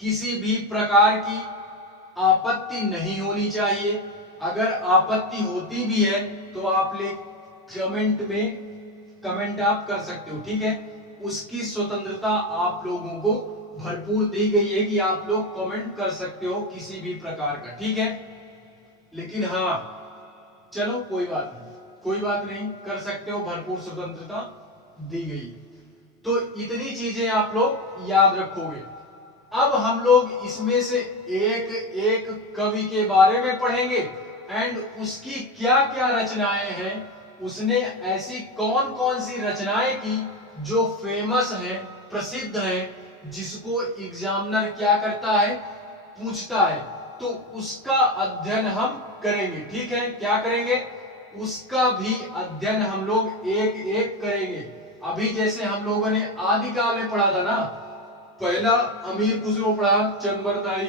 किसी भी प्रकार की आपत्ति नहीं होनी चाहिए। अगर आपत्ति होती भी है तो आप कमेंट में कमेंट आप कर सकते हो। ठीक है, उसकी स्वतंत्रता आप लोगों को भरपूर दी गई है कि आप लोग कमेंट कर सकते हो किसी भी प्रकार का। ठीक है, लेकिन हाँ चलो कोई बात नहीं, कर सकते हो, भरपूर स्वतंत्रता दी गई। तो इतनी चीजें आप लोग याद रखोगे। अब हम लोग इसमें से एक एक कवि के बारे में पढ़ेंगे एंड उसकी क्या क्या रचनाएं हैं, उसने ऐसी कौन कौन सी रचनाएं की जो फेमस है, प्रसिद्ध है, जिसको एग्जामिनर क्या करता है, पूछता है, तो उसका अध्ययन हम करेंगे। ठीक है, क्या करेंगे? उसका भी अध्ययन हम लोग एक एक करेंगे। अभी जैसे हम लोगों ने आदिकाल में पढ़ा था ना, पहला अमीर खुसरो पढ़ा, चंद्रबरदाई,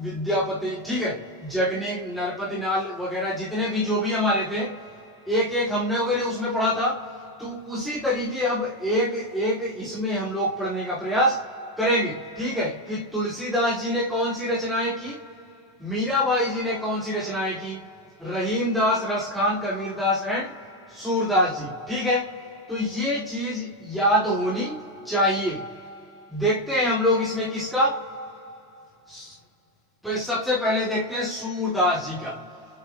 विद्यापति, ठीक है, जगनेक, नरपति नाल वगैरह जितने भी जो भी हमारे थे, एक एक हमने वगैरह उसमें पढ़ा था। तो उसी तरीके अब एक एक इसमें हम लोग पढ़ने का प्रयास करेंगे। ठीक है, कि तुलसीदास जी ने कौन सी रचनाएं की, मीराबाई जी ने कौन सी रचनाएं की, रहीमदास, रसखान, कबीरदास एंड सूरदास जी। ठीक है, तो ये चीज याद होनी चाहिए। देखते हैं हम लोग इसमें किसका, तो सबसे पहले देखते हैं सूरदास जी का,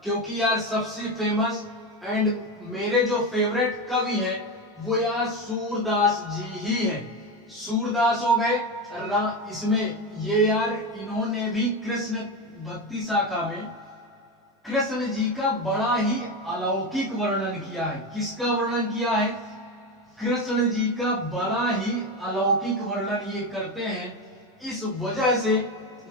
क्योंकि यार सबसे फेमस एंड मेरे जो फेवरेट कवि हैं वो यार सूरदास जी ही हैं। सूरदास हो गए इसमें ये यार इन्होंने भी कृष्ण भक्ति शाखा में कृष्ण जी का बड़ा ही अलौकिक वर्णन किया है। किसका वर्णन किया है? कृष्ण जी का बड़ा ही अलौकिक वर्णन ये करते हैं। इस वजह से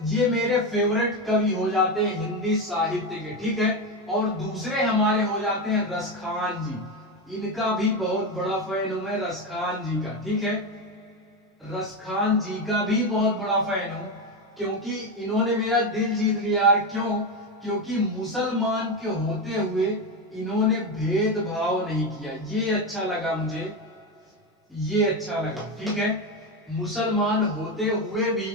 ये मेरे फेवरेट कवि हो जाते हैं हिंदी साहित्य के। ठीक है, और दूसरे हमारे हो जाते हैं रसखान जी। इनका भी बहुत बड़ा फैन हूं मैं, रसखान जी का। ठीक है, रसखान जी का भी बहुत बड़ा फैन हूं, क्योंकि इन्होंने मेरा दिल जीत लिया यार। क्यों? क्योंकि मुसलमान के होते हुए इन्होंने भेदभाव नहीं किया। ये अच्छा लगा मुझे, ये अच्छा लगा। ठीक है, मुसलमान होते हुए भी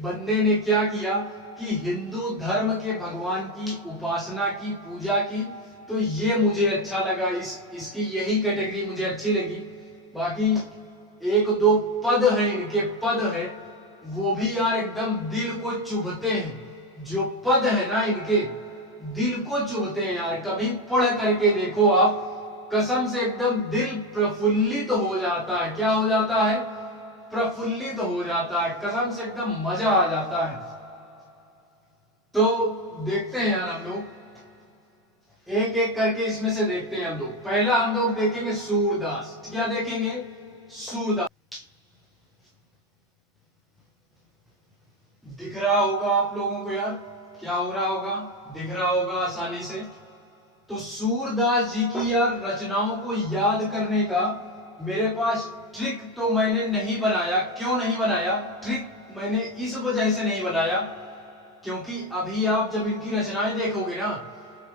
बंदे ने क्या किया कि हिंदू धर्म के भगवान की उपासना की, पूजा की। तो ये मुझे अच्छा लगा, इसकी यही कैटेगरी मुझे अच्छी लगी। बाकी एक दो पद हैं, इनके पद है वो भी यार एकदम दिल को चुभते हैं। जो पद है ना इनके, दिल को चुभते हैं यार। कभी पढ़ करके देखो आप, कसम से एकदम दिल प्रफुल्लित हो जाता है। क्या हो जाता है? प्रफुल्लित हो जाता है, कसम से एकदम मजा आ जाता है। तो देखते हैं यार हम लोग एक एक करके इसमें से देखते हैं हम लोग। पहला हम लोग देखेंगे सूरदास। क्या देखेंगे? सूरदास। दिख रहा होगा आप लोगों को यार, क्या हो रहा होगा? दिख रहा होगा आसानी से। तो सूरदास जी की यार रचनाओं को याद करने का मेरे पास ट्रिक तो मैंने नहीं बनाया। क्यों नहीं बनाया? ट्रिक मैंने इस वजह से नहीं बनाया क्योंकि अभी आप जब इनकी रचनाएं देखोगे ना,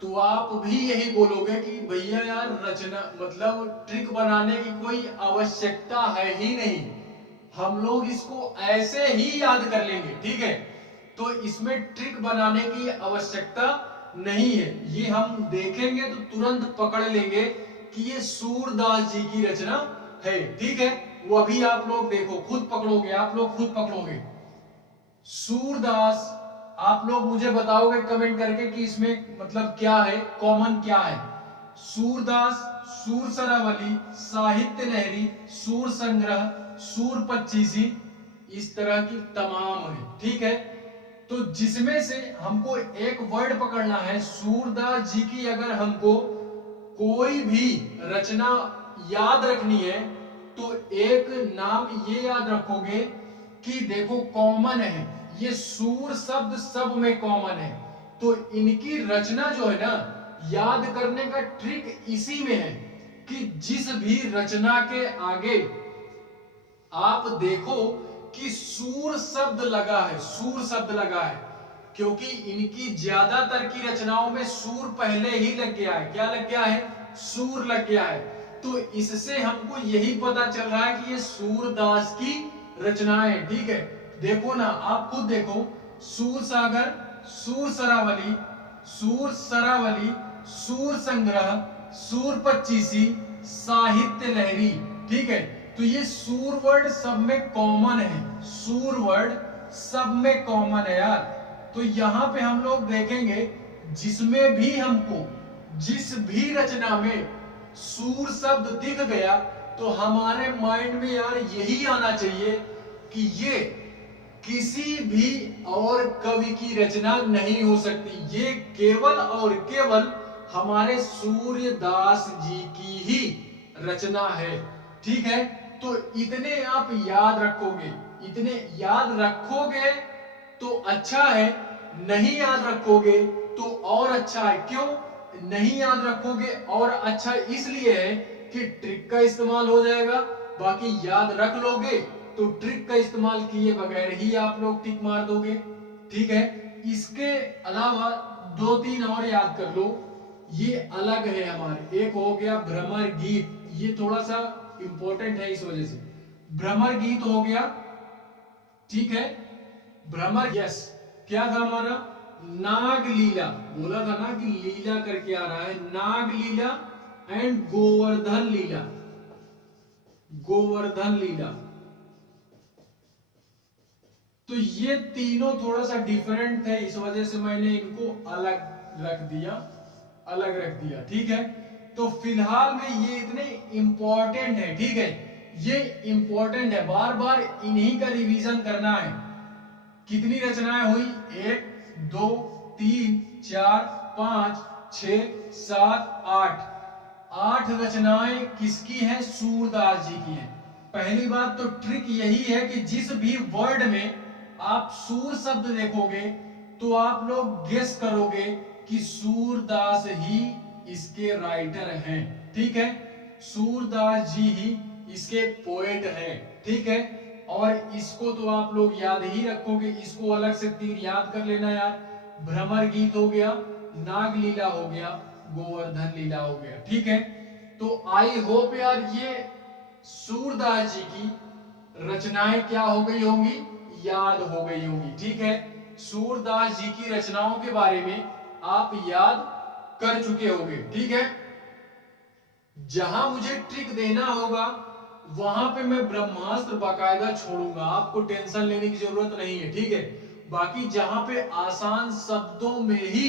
तो आप भी यही बोलोगे कि भैया यार रचना मतलब ट्रिक बनाने की कोई आवश्यकता है ही नहीं, हम लोग इसको ऐसे ही याद कर लेंगे। ठीक है, तो इसमें ट्रिक बनाने की आवश्यकता नहीं है। ये हम देखेंगे तो तुरंत पकड़ लेंगे कि ये सूरदास जी की रचना है। ठीक है, वो अभी आप लोग देखो, खुद पकड़ोगे, आप लोग खुद पकड़ोगे। सूरदास, आप लोग मुझे बताओगे कमेंट करके कि इसमें मतलब क्या है, कॉमन क्या है। सूरदास, सूर सरावली, साहित्य लहरी, सूर संग्रह, सूर पच्चीसी, इस तरह की तमाम है। ठीक है, तो जिसमें से हमको एक वर्ड पकड़ना है। सूरदास जी की अगर हमको कोई भी रचना याद रखनी है तो एक नाम ये याद रखोगे कि देखो कॉमन है, ये सूर शब्द सब में कॉमन है। तो इनकी रचना जो है ना, याद करने का ट्रिक इसी में है कि जिस भी रचना के आगे आप देखो कि सूर शब्द लगा है, सूर शब्द लगा है, क्योंकि इनकी ज्यादातर की रचनाओं में सूर पहले ही लग गया है। क्या लग गया है? सूर लग गया है। तो इससे हमको यही पता चल रहा है कि ये सूरदास की रचनाएं। ठीक है, देखो ना, आप खुद देखो, सूर सागर, सूर सरावली, सूर सरावली, सूर संग्रह, सूर पच्चीसी, साहित्य लहरी। ठीक है, तो ये सूर वर्ड सब में कॉमन है, सूर वर्ड सब में कॉमन है यार। तो यहां पे हम लोग देखेंगे जिसमें भी हमको जिस भी रचना में सूर शब्द दिख गया तो हमारे माइंड में यार यही आना चाहिए कि ये किसी भी और कवि की रचना नहीं हो सकती, ये केवल और केवल हमारे सूर्यदास जी की ही रचना है। ठीक है, तो इतने आप याद रखोगे, इतने याद रखोगे तो अच्छा है, नहीं याद रखोगे तो और अच्छा है। क्यों नहीं याद रखोगे? और अच्छा इसलिए है कि ट्रिक का इस्तेमाल हो जाएगा, बाकी याद रख लोगे तो ट्रिक का इस्तेमाल किए बगैर ही आप लोग टिक मार दोगे। ठीक है, इसके अलावा दो तीन और याद कर लो, ये अलग है हमारे। एक हो गया भ्रमर गीत, ये थोड़ा सा इंपॉर्टेंट है इस वजह से। भ्रमर गीत हो गया, ठीक है, भ्रमर, यस, क्या था हमारा? नाग लीला, बोला था ना कि लीला करके आ रहा है, नाग लीला एंड गोवर्धन लीला, गोवर्धन लीला। तो ये तीनों थोड़ा सा डिफरेंट थे, इस वजह से मैंने इनको अलग रख दिया, अलग रख दिया। ठीक है, तो फिलहाल में ये इतने इंपॉर्टेंट है। ठीक है, ये इंपॉर्टेंट है, बार बार इन्हीं का रिवीजन करना है। कितनी रचनाएं हुई? 1 2 3 4 5 6 7 8, 8 रचनाएं किसकी हैं? सूरदास जी की हैं। पहली बात तो ट्रिक यही है कि जिस भी वर्ड में आप सूर शब्द देखोगे तो आप लोग गेस करोगे कि सूरदास ही इसके राइटर हैं। ठीक है, सूरदास जी ही इसके पोएट हैं। ठीक है, और इसको तो आप लोग याद ही रखोगे, इसको अलग से तीर याद कर लेना यार। भ्रमर गीत हो गया, नाग लीला हो गया, गोवर्धन लीला हो गया। ठीक है, तो आई होप यार ये सूरदास जी की रचनाएं क्या हो गई होंगी? याद हो गई होंगी। ठीक है, सूरदास जी की रचनाओं के बारे में आप याद कर चुके होंगे। ठीक है, जहां मुझे ट्रिक देना होगा वहां पे मैं ब्रह्मास्त्र बाकायदा छोड़ूंगा, आपको टेंशन लेने की जरूरत नहीं है। ठीक है, बाकी जहां पे आसान शब्दों में ही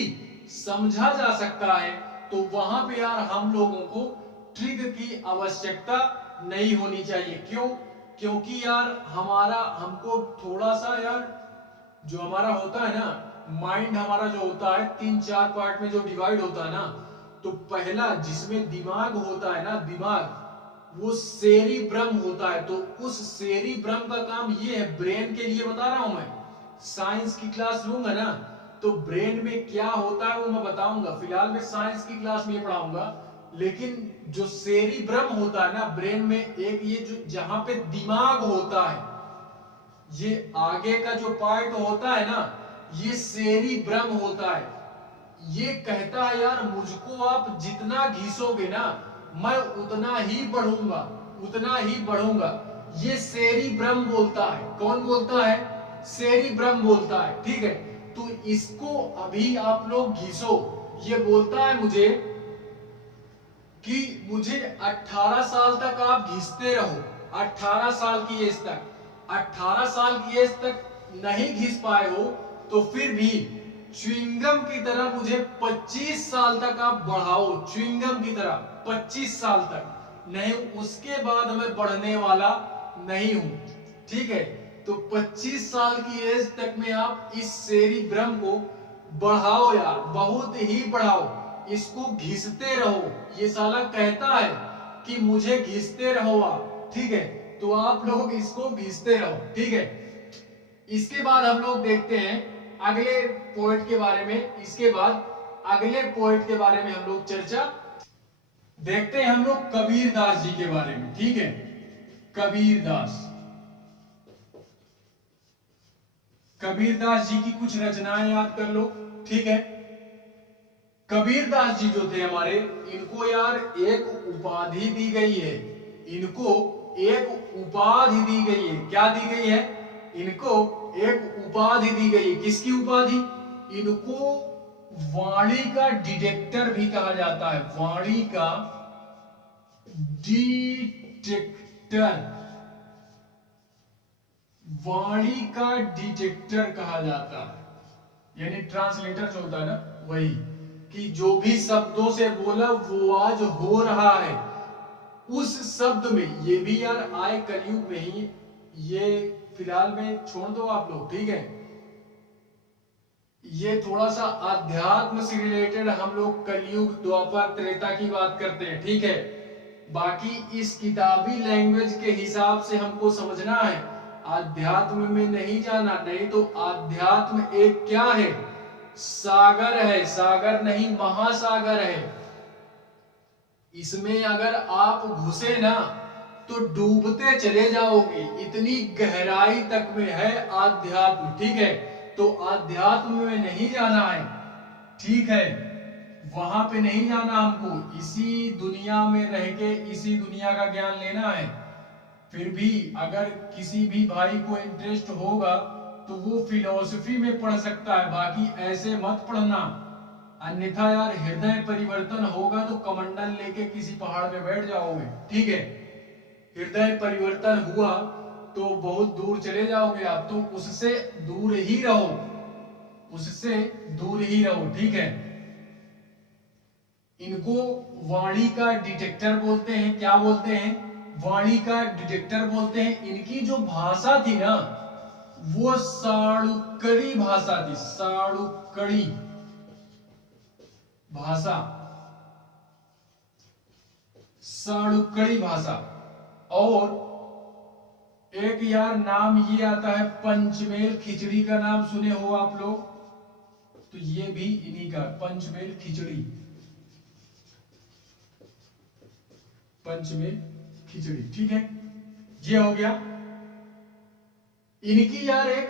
समझा जा सकता है तो वहां पे यार हम लोगों को ट्रिक की आवश्यकता नहीं होनी चाहिए। क्यों? क्योंकि यार हमको थोड़ा सा यार जो हमारा होता है ना, माइंड हमारा जो होता है 3-4 पार्ट में जो डिवाइड होता है ना, तो पहला जिसमें दिमाग होता है ना, दिमाग, वो सेरिब्रम होता है। तो उस सेरिब्रम का काम ये है, ब्रेन के लिए बता रहा हूं मैं, साइंस की क्लास लूंगा ना तो ब्रेन में क्या होता है वो मैं बताऊंगा। फिलहाल मैं साइंस की क्लास में पढ़ाऊंगा, लेकिन जो सेरिब्रम होता है ना ब्रेन में, एक ये जो जहां पे दिमाग होता है, ये आगे का जो पार्ट होता है ना, ये सेरिब्रम होता है। ये कहता है यार मुझको आप जितना घिसोगे ना मैं उतना ही बढ़ूंगा, उतना ही बढ़ूंगा। ये सेरिब्रम बोलता है। कौन बोलता है? सेरिब्रम बोलता है। ठीक है, तो इसको अभी आप लोग घिसो। ये बोलता है मुझे कि मुझे 18 साल तक आप घिसते रहो, 18 साल की एज तक। 18 साल की एज तक नहीं घिस पाए हो तो फिर भी च्युइंगम की तरह मुझे 25 साल तक आप बढ़ाओ, च्युइंगम की तरह 25 साल तक नहीं, उसके बाद मैं बढ़ने वाला नहीं हूं। ठीक है, तो 25 साल की एज तक में आप इस सेरिब्रम को बढ़ाओ यार, बहुत ही बढ़ाओ, इसको घिसते रहो। ये साला कहता है कि मुझे घिसते रहो आप, ठीक है, तो आप लोग इसको घिसते रहो। ठीक है, इसके बाद हम लोग देखते हैं अगले पोएट के बारे में। इसके बाद अगले पोएट के बारे में हम लोग चर्चा देखते हैं, हम लोग कबीर दास जी के बारे में। ठीक है, कबीर दास, कबीर दास जी की कुछ रचनाएं याद कर लो। ठीक है, कबीर दास जी जो थे हमारे, इनको यार एक उपाधि दी गई है, इनको एक उपाधि दी गई है। क्या दी गई है? इनको एक उपाधि दी गई है। किसकी उपाधि? इनको वाणी का डिटेक्टर भी कहा जाता है, वाणी का डिटेक्टर, वाणी का डिटेक्टर कहा जाता है, यानी ट्रांसलेटर जो होता है ना, वही, कि जो भी शब्दों से बोला वो आज हो रहा है उस शब्द में। ये भी यार आए कलयुग में ही, ये फिलहाल में छोड़ दो आप लोग। ठीक है, ये थोड़ा सा अध्यात्म से रिलेटेड हम लोग कलयुग द्वापर त्रेता की बात करते हैं। ठीक है, बाकी इस किताबी लैंग्वेज के हिसाब से हमको समझना है, आध्यात्म में नहीं जाना। नहीं तो आध्यात्म एक क्या है? सागर है, सागर नहीं महासागर है। इसमें अगर आप घुसे ना तो डूबते चले जाओगे, इतनी गहराई तक में है आध्यात्म। ठीक है, तो आध्यात्म में नहीं जाना है। ठीक है, वहां पे नहीं जाना हमको, इसी दुनिया में रह के इसी दुनिया का ज्ञान लेना है। फिर भी अगर किसी भी भाई को इंटरेस्ट होगा तो वो फिलॉसफी में पढ़ सकता है, बाकी ऐसे मत पढ़ना, अन्यथा यार हृदय परिवर्तन होगा तो कमंडल लेके किसी पहाड़ पे बैठ जाओगे। ठीक है, हृदय परिवर्तन हुआ तो बहुत दूर चले जाओगे आप, तो उससे दूर ही रहो, उससे दूर ही रहो। ठीक है, इनको वाणी का डिटेक्टर बोलते हैं। क्या बोलते हैं? वाणी का डिटेक्टर बोलते हैं। इनकी जो भाषा थी ना, वो साड़ुक्कड़ी भाषा थी, साड़ुक्कड़ी भाषा, साड़ुक्कड़ी भाषा। और एक यार नाम ये आता है पंचमेल खिचड़ी का नाम सुने हो आप लोग, तो ये भी इन्हीं का, पंचमेल खिचड़ी, पंचमेल खिचड़ी। ठीक है, ये हो गया। इनकी यार एक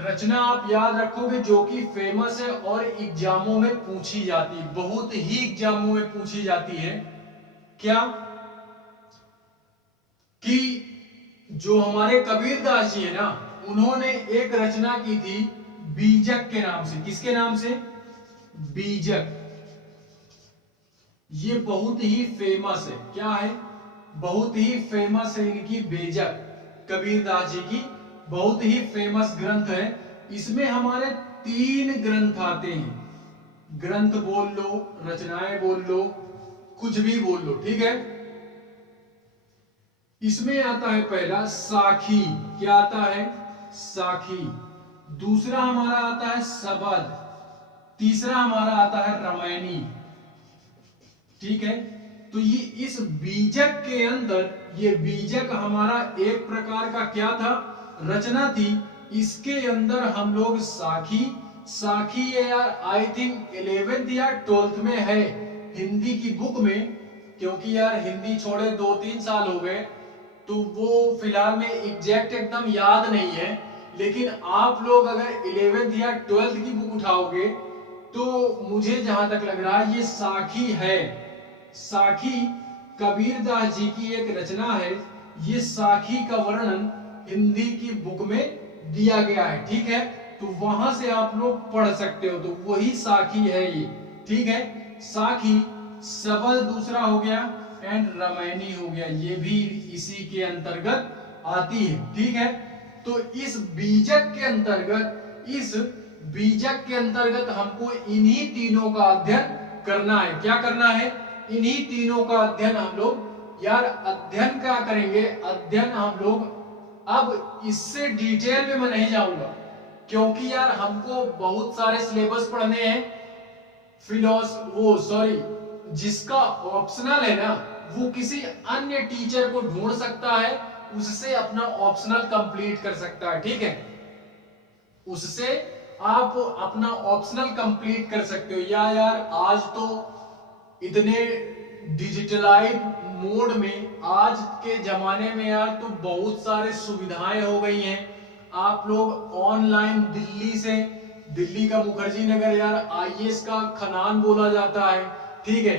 रचना आप याद रखोगे जो कि फेमस है और एग्जामों में पूछी जाती है, बहुत ही एग्जामों में पूछी जाती है। क्या? कि जो हमारे कबीर दास जी है ना, उन्होंने एक रचना की थी बीजक के नाम से। किसके नाम से? बीजक। ये बहुत ही फेमस है। क्या है? बहुत ही फेमस है इनकी बीजक, कबीर दास जी की बहुत ही फेमस ग्रंथ है। इसमें हमारे 3 ग्रंथ आते हैं। ग्रंथ बोल लो, रचनाएं बोल लो, कुछ भी बोल लो। ठीक है, इसमें आता है पहला साखी। क्या आता है? साखी। दूसरा हमारा आता है सबद। तीसरा हमारा आता है रामायणी। ठीक है, तो ये इस बीजक के अंदर, ये बीजक हमारा एक प्रकार का क्या था? रचना थी। इसके अंदर हम लोग साखी, साखी ये यार आई थिंक 11th या 12th में है हिंदी की बुक में, क्योंकि यार हिंदी छोड़े 2-3 साल हो गए, तो वो फिलहाल में एग्जैक्ट एकदम याद नहीं है। लेकिन आप लोग अगर 11th या 12th की बुक उठाओगे तो मुझे जहां तक लग रहा है ये साखी है। साखी कबीर दास जी की एक रचना है। ये साखी का वर्णन हिंदी की बुक में दिया गया है। ठीक है, तो वहां से आप लोग पढ़ सकते हो, तो वही साखी है ये। ठीक है, साखी, सबद दूसरा हो गया एंड रामायणी हो गया, ये भी इसी के अंतर्गत आती है। ठीक है, तो इस बीजक के अंतर्गत, इस बीजक के अंतर्गत हमको इन्हीं तीनों का अध्ययन करना है। क्या करना है? इन्हीं तीनों का अध्ययन हम लोग यार अध्ययन क्या करेंगे, अध्ययन हम लोग अब इससे डिटेल में मैं नहीं जाऊंगा क्योंकि यार हमको बहुत सारे सिलेबस पढ़ने हैं। जिसका ऑप्शनल है ना वो किसी अन्य टीचर को ढूंढ सकता है, उससे अपना ऑप्शनल कंप्लीट कर सकता है। ठीक है, उससे आप अपना ऑप्शनल कंप्लीट कर सकते हो। या यार आज तो इतने डिजिटलाइज मोड में आज के जमाने में यार तो बहुत सारे सुविधाएं हो गई हैं। आप लोग ऑनलाइन दिल्ली का मुखर्जी नगर यार आईएएस का खनान बोला जाता है। ठीक है,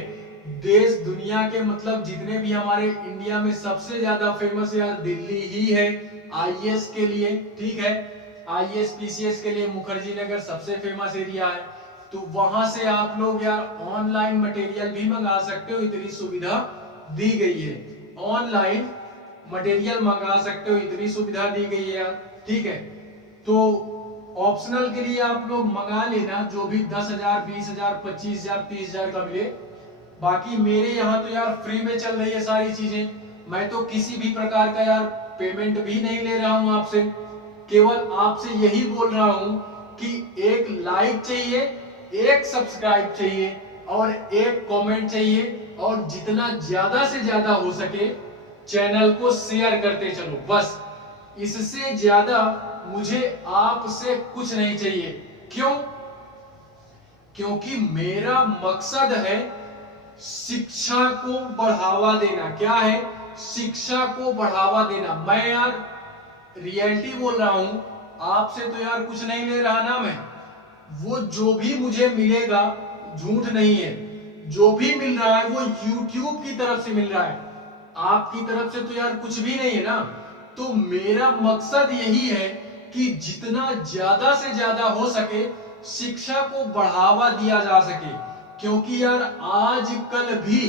देश दुनिया के मतलब जितने भी हमारे इंडिया में सबसे ज्यादा फेमस यार दिल्ली ही है आईएएस के लिए। ठीक है, आईएएस पीसीएस के लिए मुखर्जी नगर सबसे फेमस एरिया है। तो वहां से आप लोग यार ऑनलाइन मटेरियल भी मंगा सकते हो, इतनी सुविधा दी गई है। ऑनलाइन मटेरियल मंगा सकते हो, इतनी सुविधा दी गई है यार। ठीक है, तो ऑप्शनल के लिए आप लोग मंगा लेना जो भी 10,000 20,000 25,000 30,000 का मिले। बाकी मेरे यहाँ तो यार फ्री में चल रही है सारी चीजें। मैं तो किसी भी प्रकार का यार पेमेंट भी नहीं ले रहा हूं आपसे, केवल आपसे यही बोल रहा हूं कि एक लाइक चाहिए, एक सब्सक्राइब चाहिए और एक कमेंट चाहिए, और जितना ज्यादा से ज्यादा हो सके चैनल को शेयर करते चलो। बस इससे ज्यादा मुझे आपसे कुछ नहीं चाहिए। क्यों? क्योंकि मेरा मकसद है शिक्षा को बढ़ावा देना। क्या है? शिक्षा को बढ़ावा देना। मैं यार रियलिटी बोल रहा हूं, आपसे तो यार कुछ नहीं ले रहा ना मैं। वो जो भी मुझे मिलेगा झूठ नहीं है, जो भी मिल रहा है वो YouTube की तरफ से मिल रहा है, आपकी तरफ से तो यार कुछ भी नहीं है ना। तो मेरा मकसद यही है कि जितना ज्यादा से ज्यादा हो सके शिक्षा को बढ़ावा दिया जा सके। क्योंकि यार आजकल भी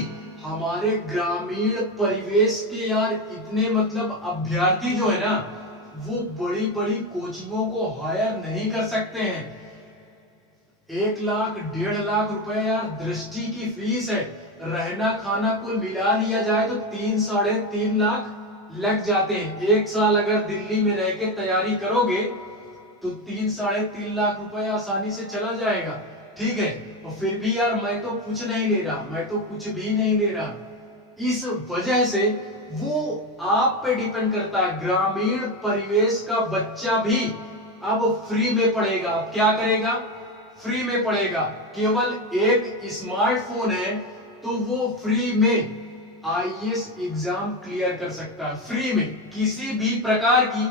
हमारे ग्रामीण परिवेश के यार इतने मतलब अभ्यर्थी जो है ना वो बड़ी बड़ी कोचिंगों को हायर नहीं कर सकते हैं। 1 लाख 1.5 लाख रुपए यार दृष्टि की फीस है। रहना खाना कुल मिला लिया जाए तो 3 साढ़े 3 लाख लग जाते हैं। 1 साल अगर दिल्ली में रह के तैयारी करोगे तो 3 साढ़े 3 लाख रुपए आसानी से चला जाएगा। ठीक है, और फिर भी यार मैं तो कुछ नहीं ले रहा, मैं तो कुछ भी नहीं ले रहा। इस वजह से वो आप पे डिपेंड करता है। ग्रामीण परिवेश का बच्चा भी अब फ्री में पढ़ेगा। अब क्या करेगा? फ्री में पढ़ेगा। केवल एक स्मार्टफोन है तो वो फ्री में आईएएस एग्जाम क्लियर कर सकता है। फ्री में, किसी भी प्रकार की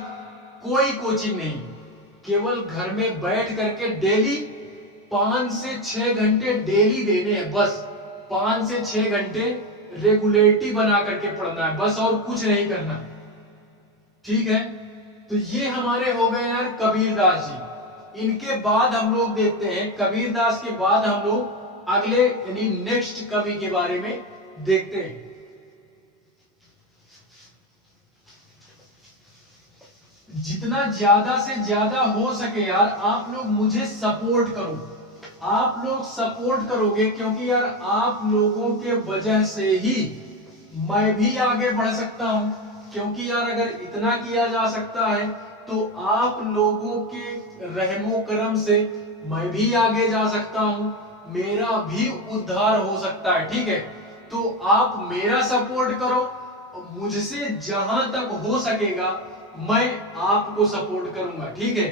कोई कोचिंग नहीं, केवल घर में बैठ करके डेली 5 से 6 घंटे डेली देने हैं। बस 5 से 6 घंटे रेगुलरिटी बना करके पढ़ना है, बस और कुछ नहीं करना। ठीक है, तो ये हमारे हो गए यार कबीरदास जी। इनके बाद हम लोग देखते हैं, कबीरदास के बाद हम लोग अगले यानी नेक्स्ट कवि के बारे में देखते हैं। जितना ज्यादा से ज्यादा हो सके यार आप लोग मुझे सपोर्ट करो। आप लोग सपोर्ट करोगे क्योंकि यार आप लोगों के वजह से ही मैं भी आगे बढ़ सकता हूं। क्योंकि यार अगर इतना किया जा सकता है तो आप लोगों के रहमो करम से मैं भी आगे जा सकता हूं, मेरा भी उद्धार हो सकता है। ठीक है, तो आप मेरा सपोर्ट करो, मुझसे जहां तक हो सकेगा मैं आपको सपोर्ट करूंगा। ठीक है,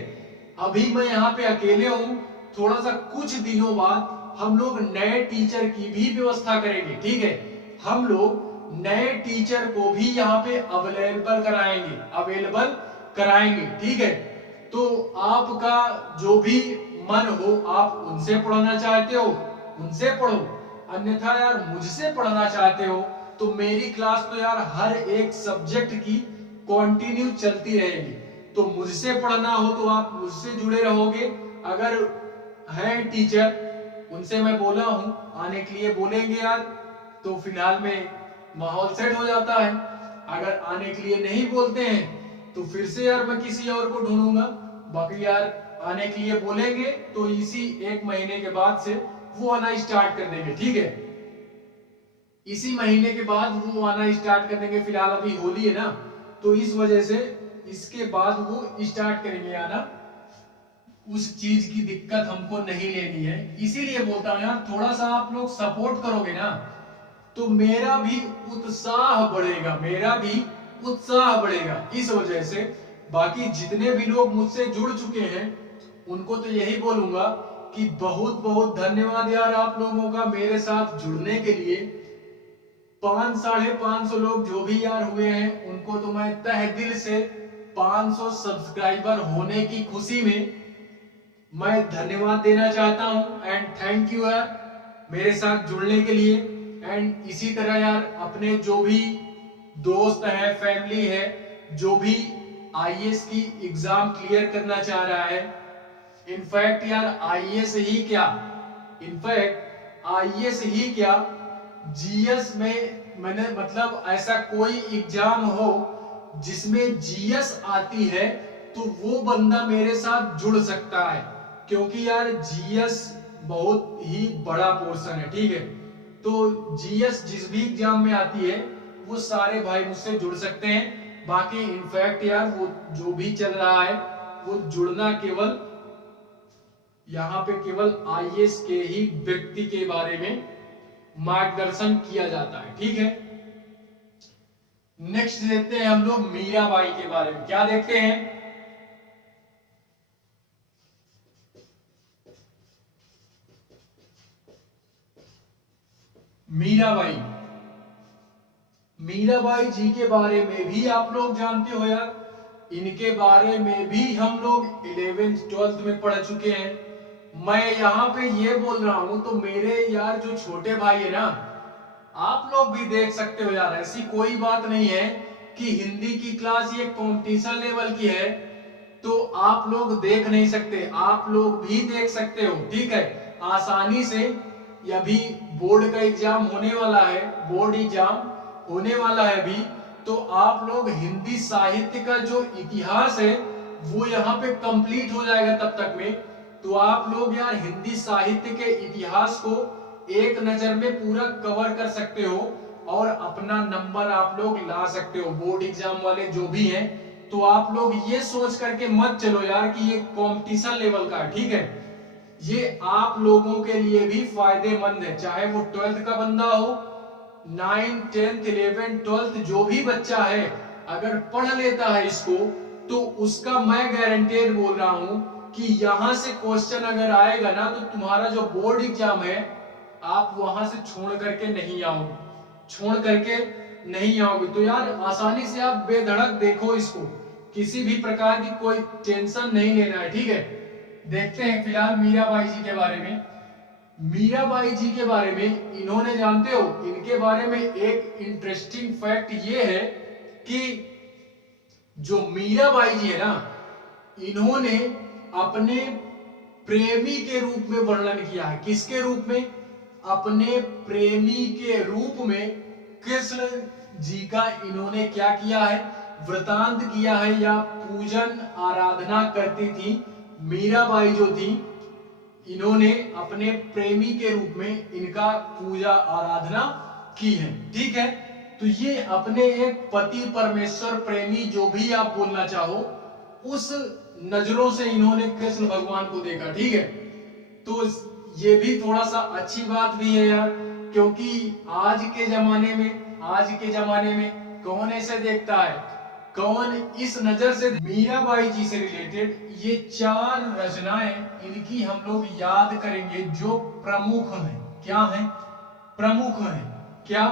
अभी मैं यहाँ पे अकेले हूं, थोड़ा सा कुछ दिनों बाद हम लोग नए टीचर की भी व्यवस्था करेंगे। ठीक है, हम लोग नए टीचर को भी यहाँ पे अवेलेबल कराएंगे। ठीक है, तो आपका जो भी मन हो, आप उनसे पढ़ना चाहते हो उनसे पढ़ो, अन्यथा यार मुझसे पढ़ना चाहते हो तो मेरी क्लास तो यार हर एक सब्जेक्ट की कंटिन्यू चलती रहेगी। तो मुझसे पढ़ना हो तो आप मुझसे जुड़े रहोगे। अगर हैं टीचर उनसे मैं बोला हूं आने के लिए, बोलेंगे यार तो फिलहाल में माहौल सेट हो जाता है। अगर आने के लिए नहीं बोलते हैं तो फिर से यार मैं किसी और को ढूंढूंगा। बाकी यार आने के लिए बोलेंगे तो इसी 1 महीने के बाद से वो आना स्टार्ट कर देंगे, ठीक है। इसी महीने के बाद वो आना स्टार्ट कर देंगे। फिलहाल अभी होली है ना, तो इस वजह से इसके बाद वो स्टार्ट करेंगे आना। उस चीज की दिक्कत हमको नहीं लेनी है, इसीलिए बोलता हूं यार थोड़ा सा आप लोग सपोर्ट करोगे ना तो मेरा भी उत्साह बढ़ेगा, मेरा भी उत्साह बढ़ेगा। इस वजह से बाकी जितने भी लोग मुझसे जुड़ चुके हैं उनको तो यही बोलूंगा कि बहुत बहुत धन्यवाद यार आप लोगों का मेरे साथ जुड़ने के लिए। 500-550 लोग जो भी यार हुए हैं उनको तो मैं तहे दिल से 500 सब्सक्राइबर होने की खुशी में मैं धन्यवाद देना चाहता हूं। एंड थैंक यू यार मेरे साथ जुड़ने के लिए। एंड इसी तरह यार अपने जो भी दोस्त है, फैमिली है, जो भी आईएएस की एग्जाम क्लियर करना चाह रहा है, इनफैक्ट यार आईएएस ही क्या, इनफैक्ट आईएएस ही क्या, जीएस में मैंने मतलब ऐसा कोई एग्जाम हो जिसमें जीएस आती है तो वो बंदा मेरे साथ जुड़ सकता है, क्योंकि यार जीएस बहुत ही बड़ा पोर्शन है, ठीक है। तो जीएस जिस भी एग्जाम में आती है वो सारे भाई मुझसे जुड़ सकते हैं। बाकी इनफैक्ट यार वो जो भी चल रहा है वो जुड़ना केवल यहाँ पे केवल आईएएस के ही व्यक्ति के बारे में मार्गदर्शन किया जाता है, ठीक है। नेक्स्ट देखते हैं हम लोग मीराबाई के बारे में। क्या देखते हैं? मीराबाई, मीराबाई जी के बारे में भी आप लोग जानते हो यार, इनके बारे में भी हम लोग 11th 12th में पढ़ चुके हैं। मैं यहाँ पे ये बोल रहा हूं तो मेरे यार जो छोटे भाई है ना, आप लोग भी देख सकते हो यार, ऐसी कोई बात नहीं है कि हिंदी की क्लास ये कंपटीशन लेवल की है तो आप लोग देख नहीं सकते, आप लोग भी देख सकते हो, ठीक है, आसानी से। अभी बोर्ड का एग्जाम होने वाला है, बोर्ड एग्जाम होने वाला है अभी, तो आप लोग हिंदी साहित्य का जो इतिहास है वो यहाँ पे कंप्लीट हो जाएगा तब तक में। तो आप लोग यार हिंदी साहित्य के इतिहास को एक नजर में पूरा कवर कर सकते हो और अपना नंबर आप लोग ला सकते हो, बोर्ड एग्जाम वाले जो भी हैं। तो आप लोग ये सोच करके मत चलो यार कि ये कंपटीशन लेवल का है, ठीक है। ये आप लोगों के लिए भी फायदेमंद है, चाहे वो 12th का बंदा हो, 9, 10, 11, 12 जो भी बच्चा है अगर पढ़ लेता है इसको तो उसका मैं गारंटेड बोल रहा हूं कि यहां से क्वेश्चन अगर आएगा ना तो तुम्हारा जो बोर्ड एग्जाम है आप वहां से छोड़ करके नहीं आओगे, छोड़ करके नहीं आओगे। तो यार आसानी से आप बेधड़क देखो इसको, किसी भी प्रकार की कोई टेंशन नहीं लेना है, ठीक है। देखते हैं फिलहाल मीराबाई जी के बारे में। मीराबाई जी के बारे में इन्होंने जानते हो, इनके बारे में एक इंटरेस्टिंग फैक्ट ये है कि जो मीराबाई जी है ना, इन्होंने अपने प्रेमी के रूप में वर्णन किया है। किसके रूप में? अपने प्रेमी के रूप में कृष्ण जी का इन्होंने क्या किया है? वृतांत किया है या पूजन आराधना करती थी मीराबाई जो थी, इन्होंने अपने प्रेमी के रूप में इनका पूजा आराधना की है, ठीक है। तो ये अपने एक पति परमेश्वर प्रेमी जो भी आप बोलना चाहो उस नजरों से इन्होंने कृष्ण भगवान को देखा, ठीक है। तो ये भी थोड़ा सा अच्छी बात भी है यार, क्योंकि आज के जमाने में कौन ऐसे देखता है, कौन इस नजर से। मीराबाई जी से रिलेटेड ये 4 रचनाएं इनकी हम लोग याद करेंगे जो प्रमुख हैं। क्या है? प्रमुख हैं। क्या?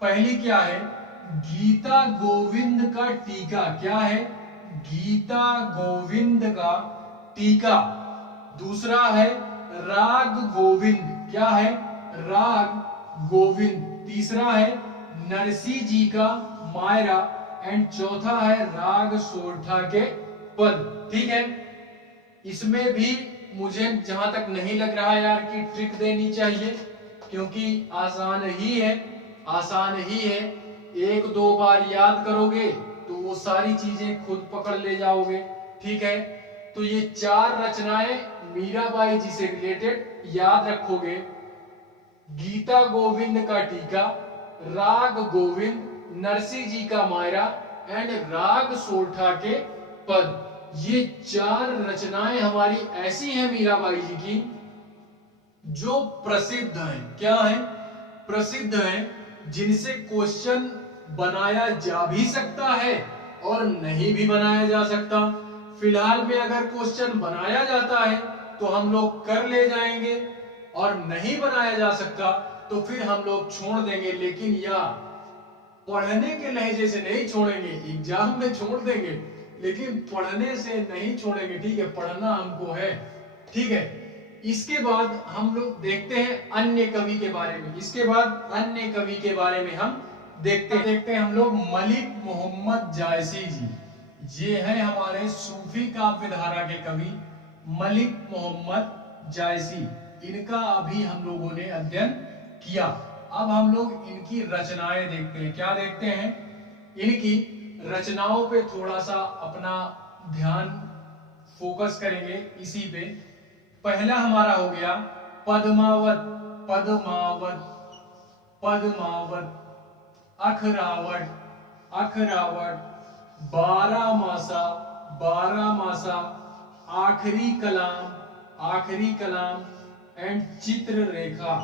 पहली क्या है? गीता गोविंद का टीका। क्या है? गीता गोविंद का टीका। दूसरा है राग गोविंद। क्या है? राग गोविंद। तीसरा है नरसी जी का मायरा एंड चौथा है राग सोरठा के पद, ठीक है। इसमें भी मुझे जहां तक नहीं लग रहा यार कि ट्रिक देनी चाहिए, क्योंकि आसान ही है, आसान ही है। 1-2 बार याद करोगे तो वो सारी चीजें खुद पकड़ ले जाओगे, ठीक है। तो ये 4 रचनाएं मीराबाई जी से रिलेटेड याद रखोगे। गीता गोविंद का टीका, राग गोविंद, नरसिंह जी का मायरा एंड राग सोरठा के पद। ये 4 रचनाएं हमारी ऐसी हैं मीराबाई जी की जो प्रसिद्ध हैं। क्या है? प्रसिद्ध हैं, जिनसे क्वेश्चन बनाया जा भी सकता है और नहीं भी बनाया जा सकता। फिलहाल में अगर क्वेश्चन बनाया जाता है तो हम लोग कर ले जाएंगे, और नहीं बनाया जा सकता तो फिर हम लोग छोड़ देंगे। लेकिन या पढ़ने के लहजे से नहीं छोड़ेंगे, एग्जाम में छोड़ देंगे लेकिन पढ़ने से नहीं छोड़ेंगे। ठीक है, पढ़ना हमको है। ठीक है, इसके बाद हम लोग देखते हैं अन्य कवि के बारे में। इसके बाद अन्य कवि के बारे में हम देखते हैं हम लोग मलिक मोहम्मद जायसी जी। ये है हमारे सूफी काव्य धारा के कवि मलिक मोहम्मद जायसी। इनका अभी हम लोगों ने अध्ययन किया। अब हम लोग इनकी रचनाएं देखते हैं। क्या देखते हैं? इनकी रचनाओं पे थोड़ा सा अपना ध्यान फोकस करेंगे इसी पे। पहला हमारा हो गया पद्मावत, पद्मावत, पद्मावत, अखरावट, अखरावट, बारहमासा, बारहमासा, आखिरी कलाम, आखिरी कलाम एंड चित्ररेखा,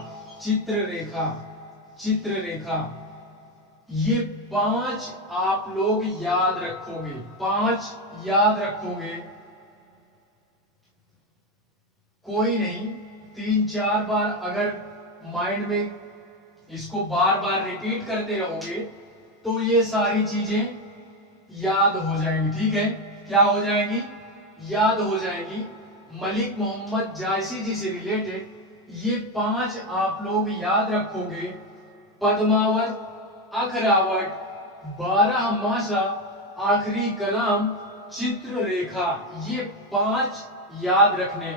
चित्ररेखा, चित्ररेखा। ये 5 आप लोग याद रखोगे, 5 याद रखोगे। कोई नहीं, 3-4 बार अगर माइंड में इसको बार बार रिपीट करते रहोगे तो ये सारी चीजें याद हो जाएंगी। ठीक है, क्या हो जाएंगी? याद हो जाएंगी। मलिक मोहम्मद जायसी जी से रिलेटेड ये 5 आप लोग याद रखोगे। पद्मावत, अखरावट, बारहमासा, आखिरी कलाम, चित्ररेखा। ये 5 याद रखने